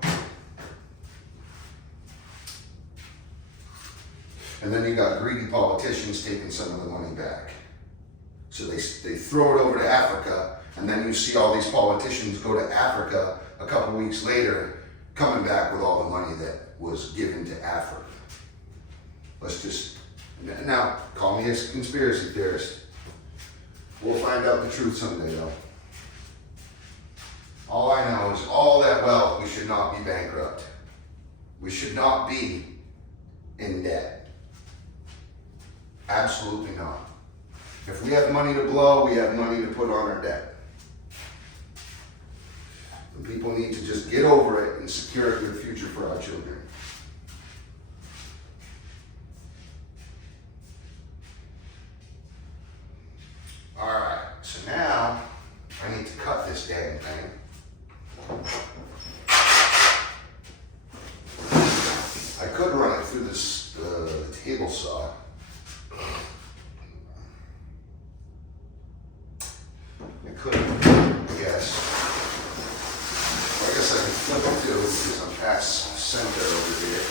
And then you got greedy politicians taking some of the money back. So they throw it over to Africa, and then you see all these politicians go to Africa a couple weeks later, coming back with all the money that was given to Africa. Let's just Now, call me a conspiracy theorist. We'll find out the truth someday, though. All I know is all that wealth, we should not be bankrupt. We should not be in debt. Absolutely not. If we have money to blow, we have money to put on our debt. And people need to just get over it and secure their future for our children. All right, so now I need to cut this damn thing. I could run it through this table saw. I could, I guess. Well, I guess I can flip it too because I'm past center over here.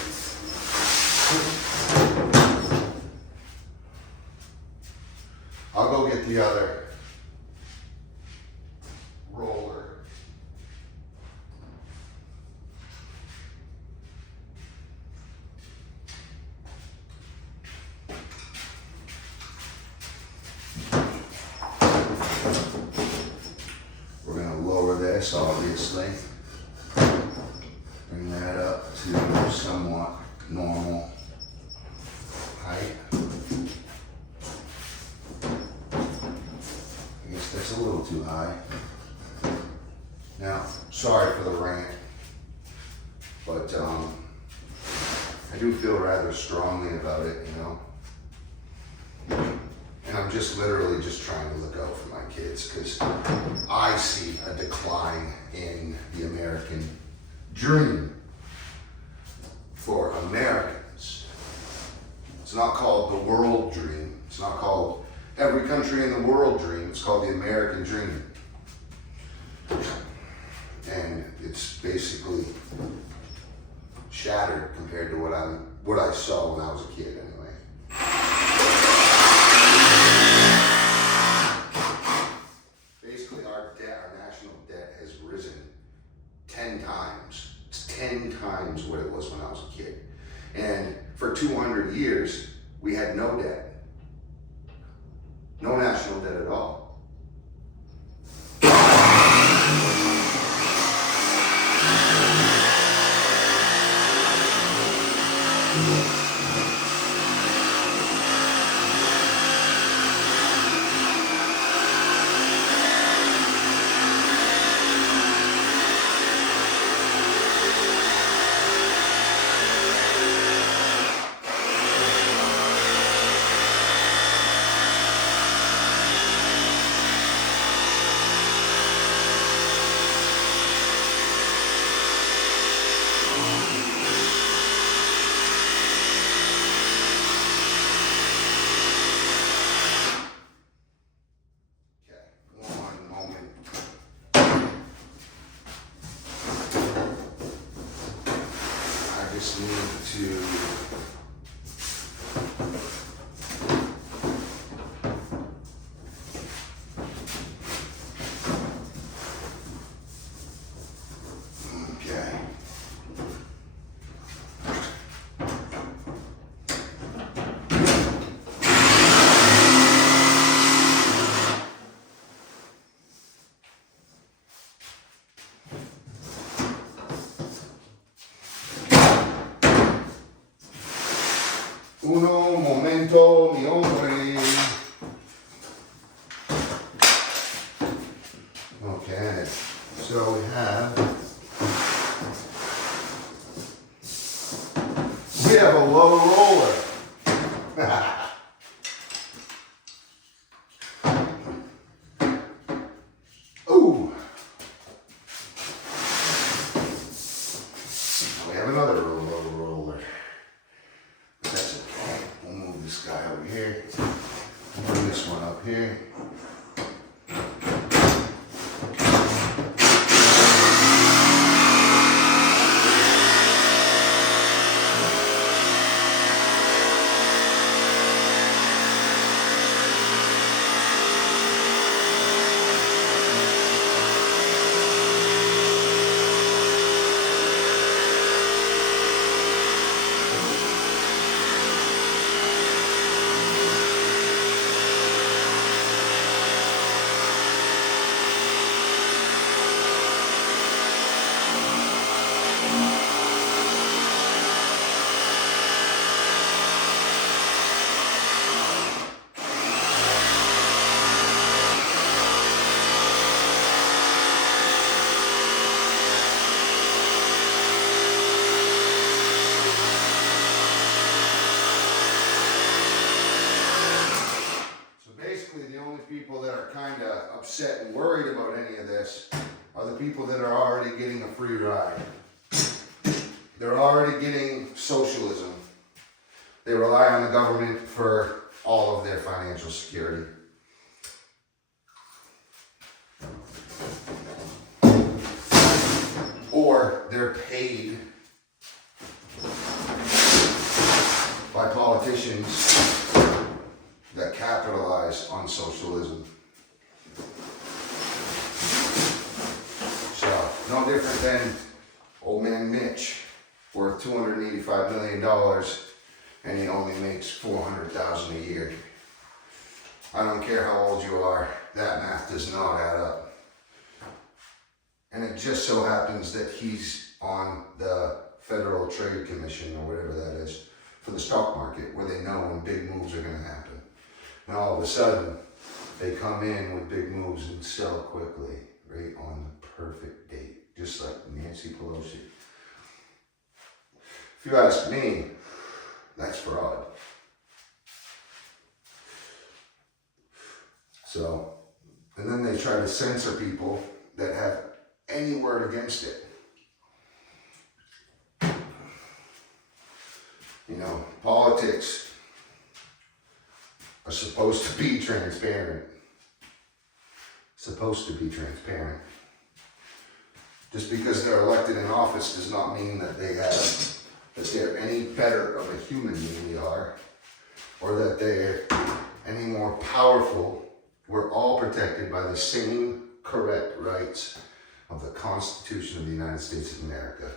I'll go get the other roller. We're going to lower this, obviously. Bring that up to somewhat normal height. I guess that's a little too high. Now, sorry for the rant, but I do feel rather strongly about it, you know. And I'm just literally just trying to look out for my kids because I see a decline in the American dream for Americans. It's not called the world dream. It's not called every country in the world dream. It's called the American dream. And it's basically shattered compared to what I saw when I was a kid anyway. Basically our national debt has risen 10 times. It's 10 times what it was when I was a kid. And for 200 years, we had no debt. No national debt at all. Uno momento, mi hombre. Okay, so we have a low roller. Ooh. We have another low roller. That's okay. We'll move this guy over here. Bring this one up here. upset and worried about any of this are the people that are already getting a free ride. They're already getting socialism. They rely on the government for all of their financial security. Or they're paid by politicians that capitalize on socialism. So, no different than old man Mitch, worth $285 million, and he only makes $400,000 a year. I don't care how old you are, that math does not add up. And it just so happens that he's on the Federal Trade Commission, or whatever that is, for the stock market, where they know when big moves are going to happen. And all of a sudden, they come in with big moves and sell quickly, right on the perfect date, just like Nancy Pelosi. If you ask me, that's fraud. So, and then they try to censor people that have any word against it. You know, politics are supposed to be transparent. Supposed to be transparent. Just because they're elected in office does not mean that they're any better of a human than we are, or that they're any more powerful. We're all protected by the same correct rights of the Constitution of the United States of America.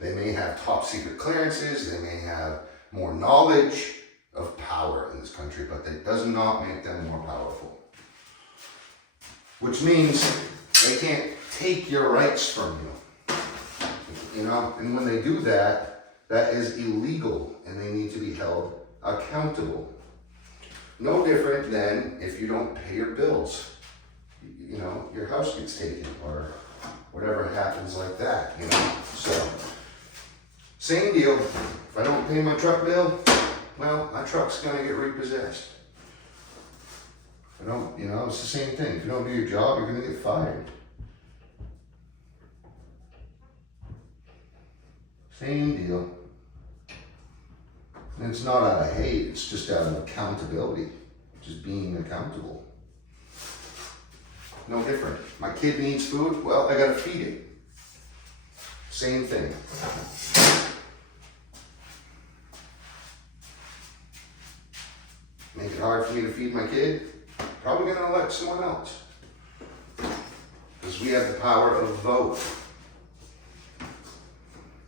They may have top secret clearances, they may have more knowledge of power in this country, but that does not make them more powerful. Which means they can't take your rights from you. You know, and when they do that, that is illegal, and they need to be held accountable. No different than if you don't pay your bills. You know, your house gets taken, or whatever happens like that, you know. So, same deal. If I don't pay my truck bill, well, my truck's gonna get repossessed. If I don't, you know, it's the same thing. If you don't do your job, you're gonna get fired. Same deal. And it's not out of hate, it's just out of accountability. Just being accountable. No different. My kid needs food, well, I gotta feed it. Same thing. Make it hard for me to feed my kid? Probably gonna elect someone else. Because we have the power of vote.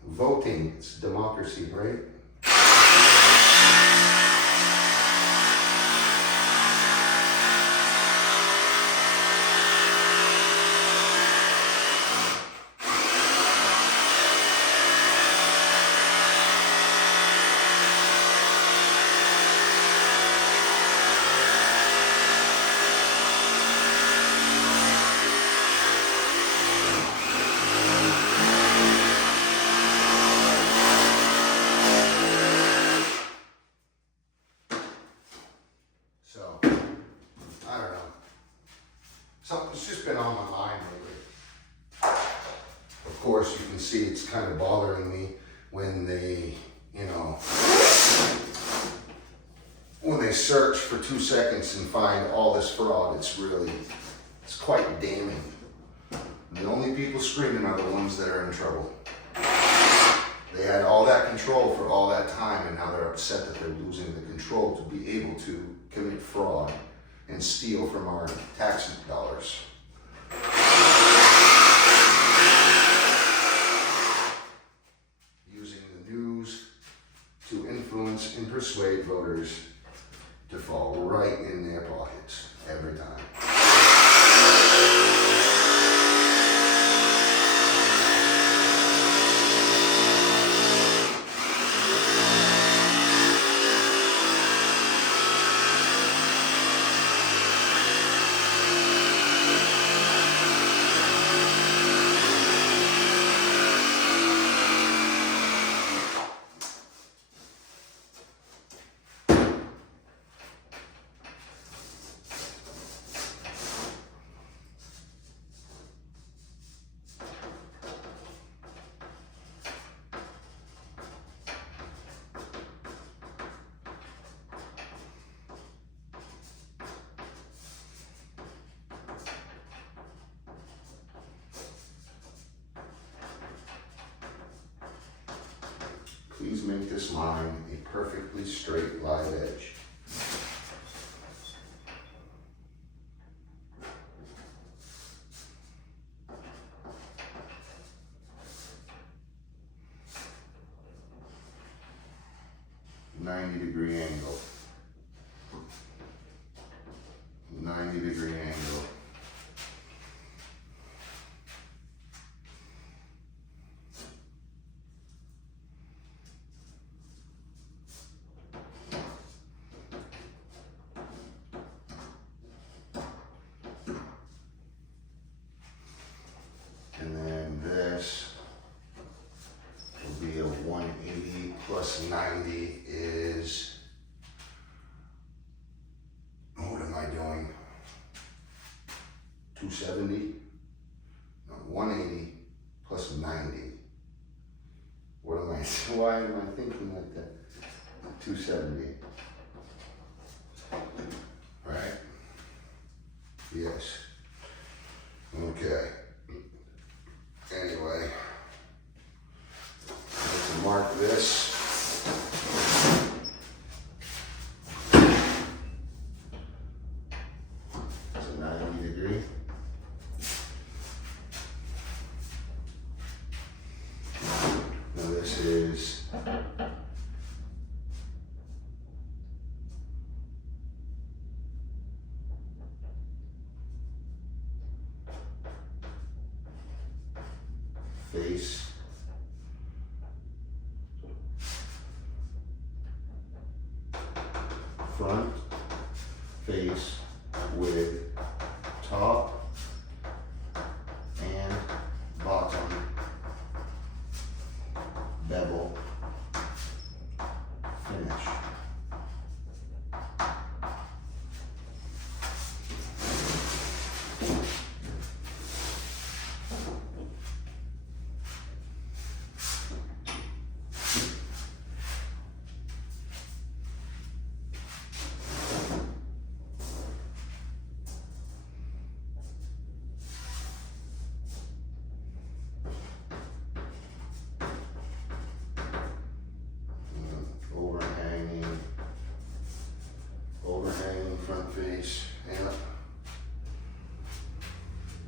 Voting, it's democracy, right? So, I don't know. Something's just been on my mind lately. Of course, you can see it's kind of bothering me when they, you know, when they search for 2 seconds and find all this fraud. It's quite damning. The only people screaming are the ones that are in trouble. They had all that control for all that time, and now they're upset that they're losing the control to be able to commit fraud and steal from our tax dollars. Using the news to influence and persuade voters to fall right in their pockets every time. Please make this line a perfectly straight live edge. .90-degree angle. 90-degree angle. And then this will be a 180 plus 90 is, what am I doing? 270? No, 180 plus 90. What am I, why am I thinking like that? 270. Right? Yes. Okay. Anyway, let's mark this. It's a 90-degree. Now this is face, front, face with top and bottom bevel finish. Overhanging front face, yeah.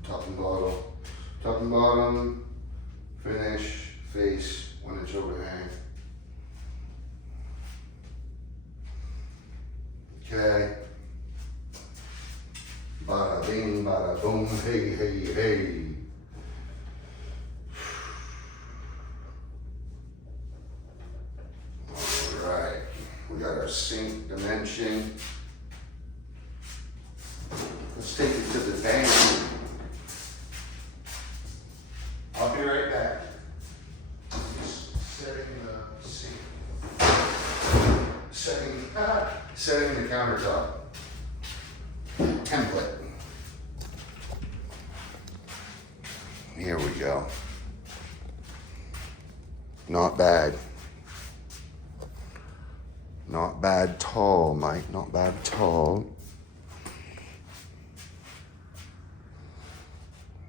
Top and bottom, finish, face, 1 inch overhang. Okay. Bada bing, bada boom, hey, hey, hey. We got our sink dimension. Let's take it to the bank. I'll be right back. Just setting the sink. Setting the countertop. Template. Here we go. Not bad. Not bad at all, Mike. Not bad at all.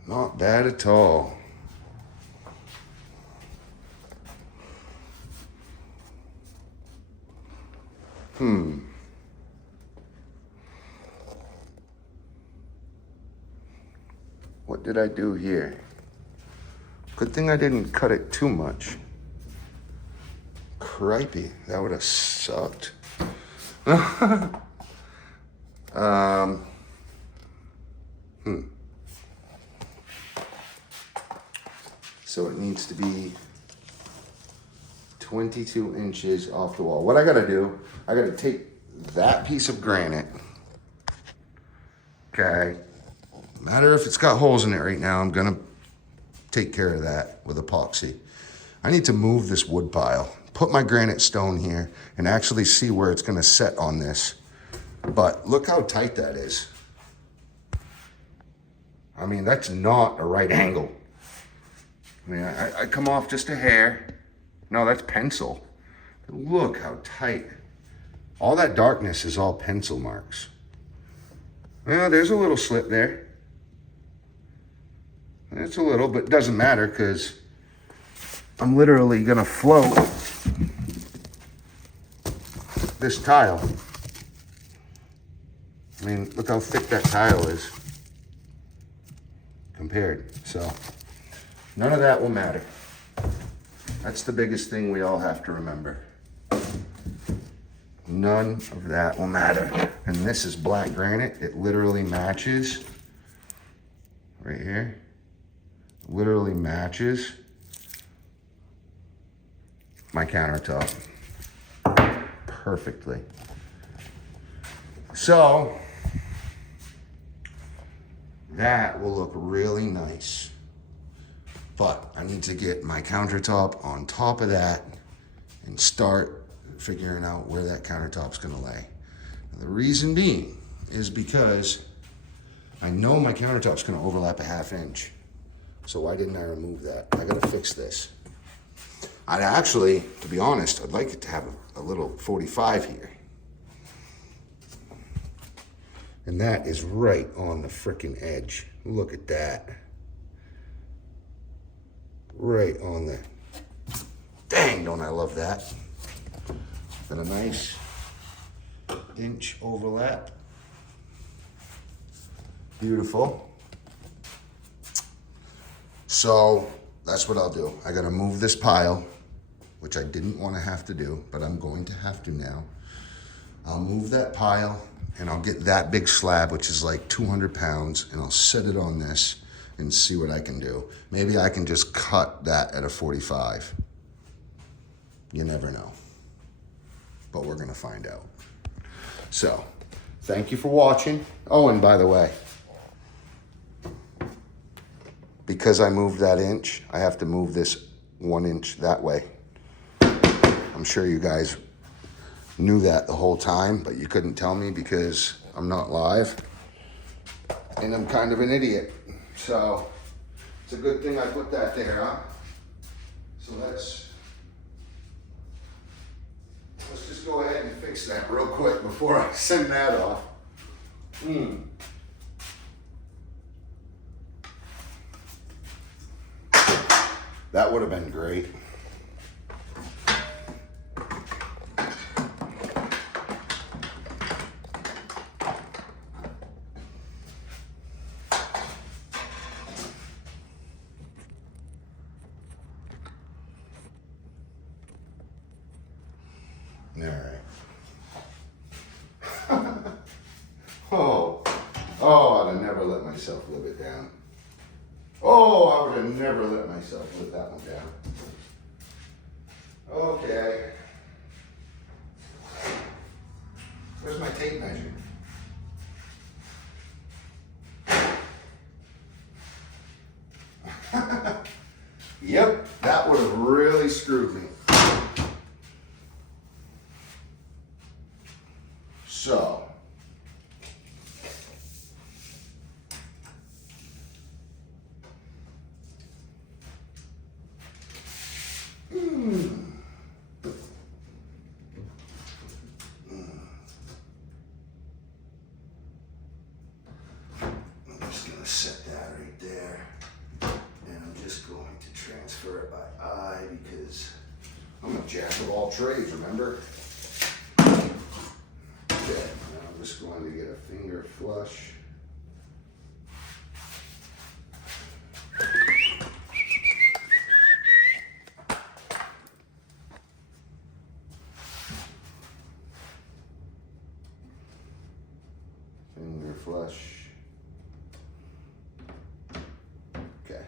Not bad at all. What did I do here? Good thing I didn't cut it too much. Cripey, that would have sucked. So it needs to be 22 inches off the wall. What I gotta do, I gotta take that piece of granite, okay? No matter if it's got holes in it right now, I'm gonna take care of that with epoxy. I need to move this wood pile, put my granite stone here, and actually see where it's gonna set on this. But look how tight that is. I mean, that's not a right angle. I mean, I come off just a hair. No, that's pencil. Look how tight. All that darkness is all pencil marks. Well, there's a little slip there. It's a little, but it doesn't matter because I'm literally gonna float this tile. I mean, look how thick that tile is compared. So none of that will matter. That's the biggest thing we all have to remember. None of that will matter. And this is black granite. It literally matches right here. Literally matches my countertop perfectly. So that will look really nice. But I need to get my countertop on top of that and start figuring out where that countertop's gonna lay. Now, the reason being is because I know my countertop's gonna overlap a 1/2 inch. So why didn't I remove that? I gotta fix this. I'd actually, to be honest, I'd like it to have a little 45 here. And that is right on the frickin' edge. Look at that. Right on the, dang, don't I love that? Got a nice inch overlap. Beautiful. So that's what I'll do. I gotta move this pile, which I didn't want to have to do, but I'm going to have to now. I'll move that pile and I'll get that big slab, which is like 200 pounds, and I'll set it on this and see what I can do. Maybe I can just cut that at a 45. You never know. But we're gonna find out. So, thank you for watching. Oh, and by the way, because I moved that inch, I have to move this 1 inch that way. I'm sure you guys knew that the whole time, but you couldn't tell me because I'm not live. And I'm kind of an idiot. So, it's a good thing I put that there, huh? So let's just go ahead and fix that real quick before I send that off. That would have been great. All right. Oh, I'd have never let myself live it down. Oh, I would have never let myself live that one down. Okay. Where's my tape measure? Yep, that would have really screwed me. So, I'm just going to set that right there, and I'm just going to transfer it by eye because I'm a jack of all trades, remember? Okay, now I'm just going to get a finger flush. Finger flush. Okay.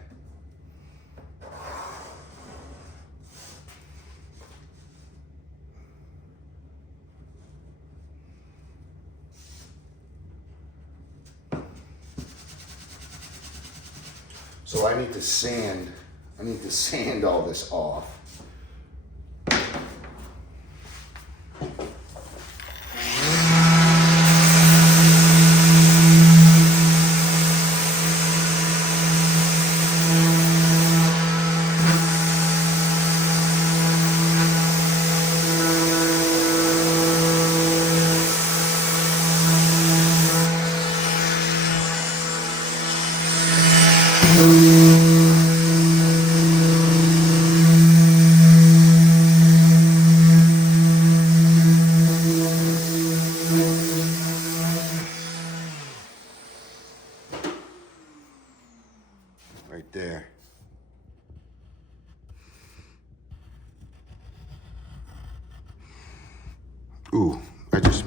So I need to sand all this off.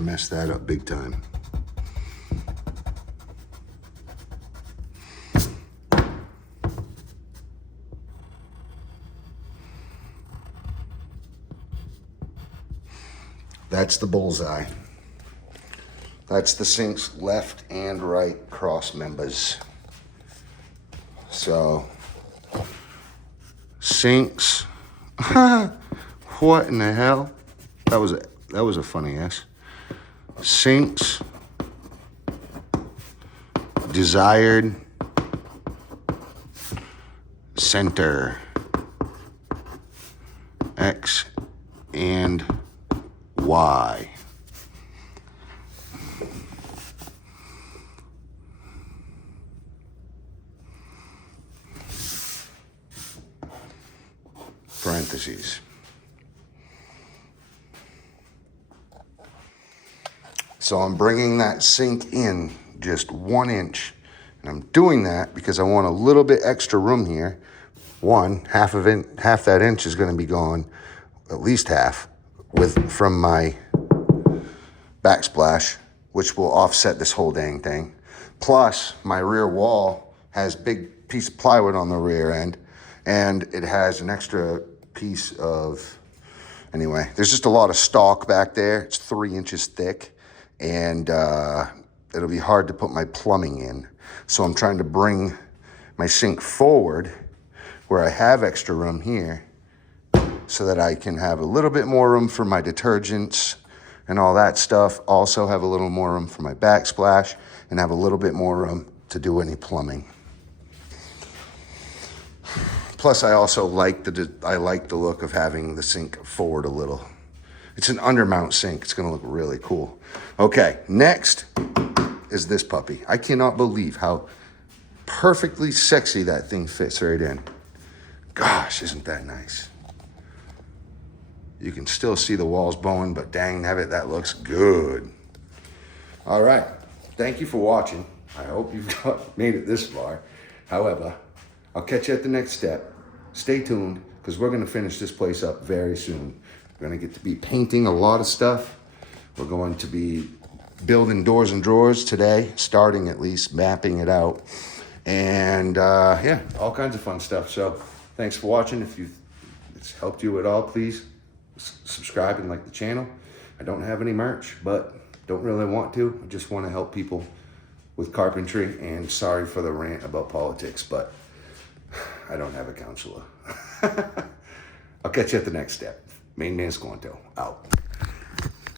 messed that up big time. That's the bullseye. That's the sink's left and right cross members. So, sinks. What in the hell? That was a funny ass. Sinks. Desired. Center. X and Y. Parentheses. So I'm bringing that sink in just 1 inch. And I'm doing that because I want a little bit extra room here. Half that inch is going to be gone, at least half, from my backsplash, which will offset this whole dang thing. Plus, my rear wall has big piece of plywood on the rear end, and it has an extra piece of, anyway, there's just a lot of stock back there. It's 3 inches thick, and it'll be hard to put my plumbing in. So I'm trying to bring my sink forward where I have extra room here so that I can have a little bit more room for my detergents and all that stuff. Also have a little more room for my backsplash and have a little bit more room to do any plumbing. Plus, I also like the look of having the sink forward a little. It's an undermount sink. It's going to look really cool. Okay, next is this puppy. I cannot believe how perfectly sexy that thing fits right in. Gosh, isn't that nice? You can still see the walls bowing, but dang nabbit, that looks good. All right, thank you for watching. I hope you've made it this far. However, I'll catch you at the next step. Stay tuned, because we're gonna finish this place up very soon. We're gonna get to be painting a lot of stuff. We're going to be building doors and drawers today, starting at least, mapping it out. And yeah, all kinds of fun stuff. So thanks for watching. If it's helped you at all, please subscribe and like the channel. I don't have any merch, but don't really want to. I just want to help people with carpentry, and sorry for the rant about politics, but I don't have a counselor. I'll catch you at the next step. Main man Squanto, out.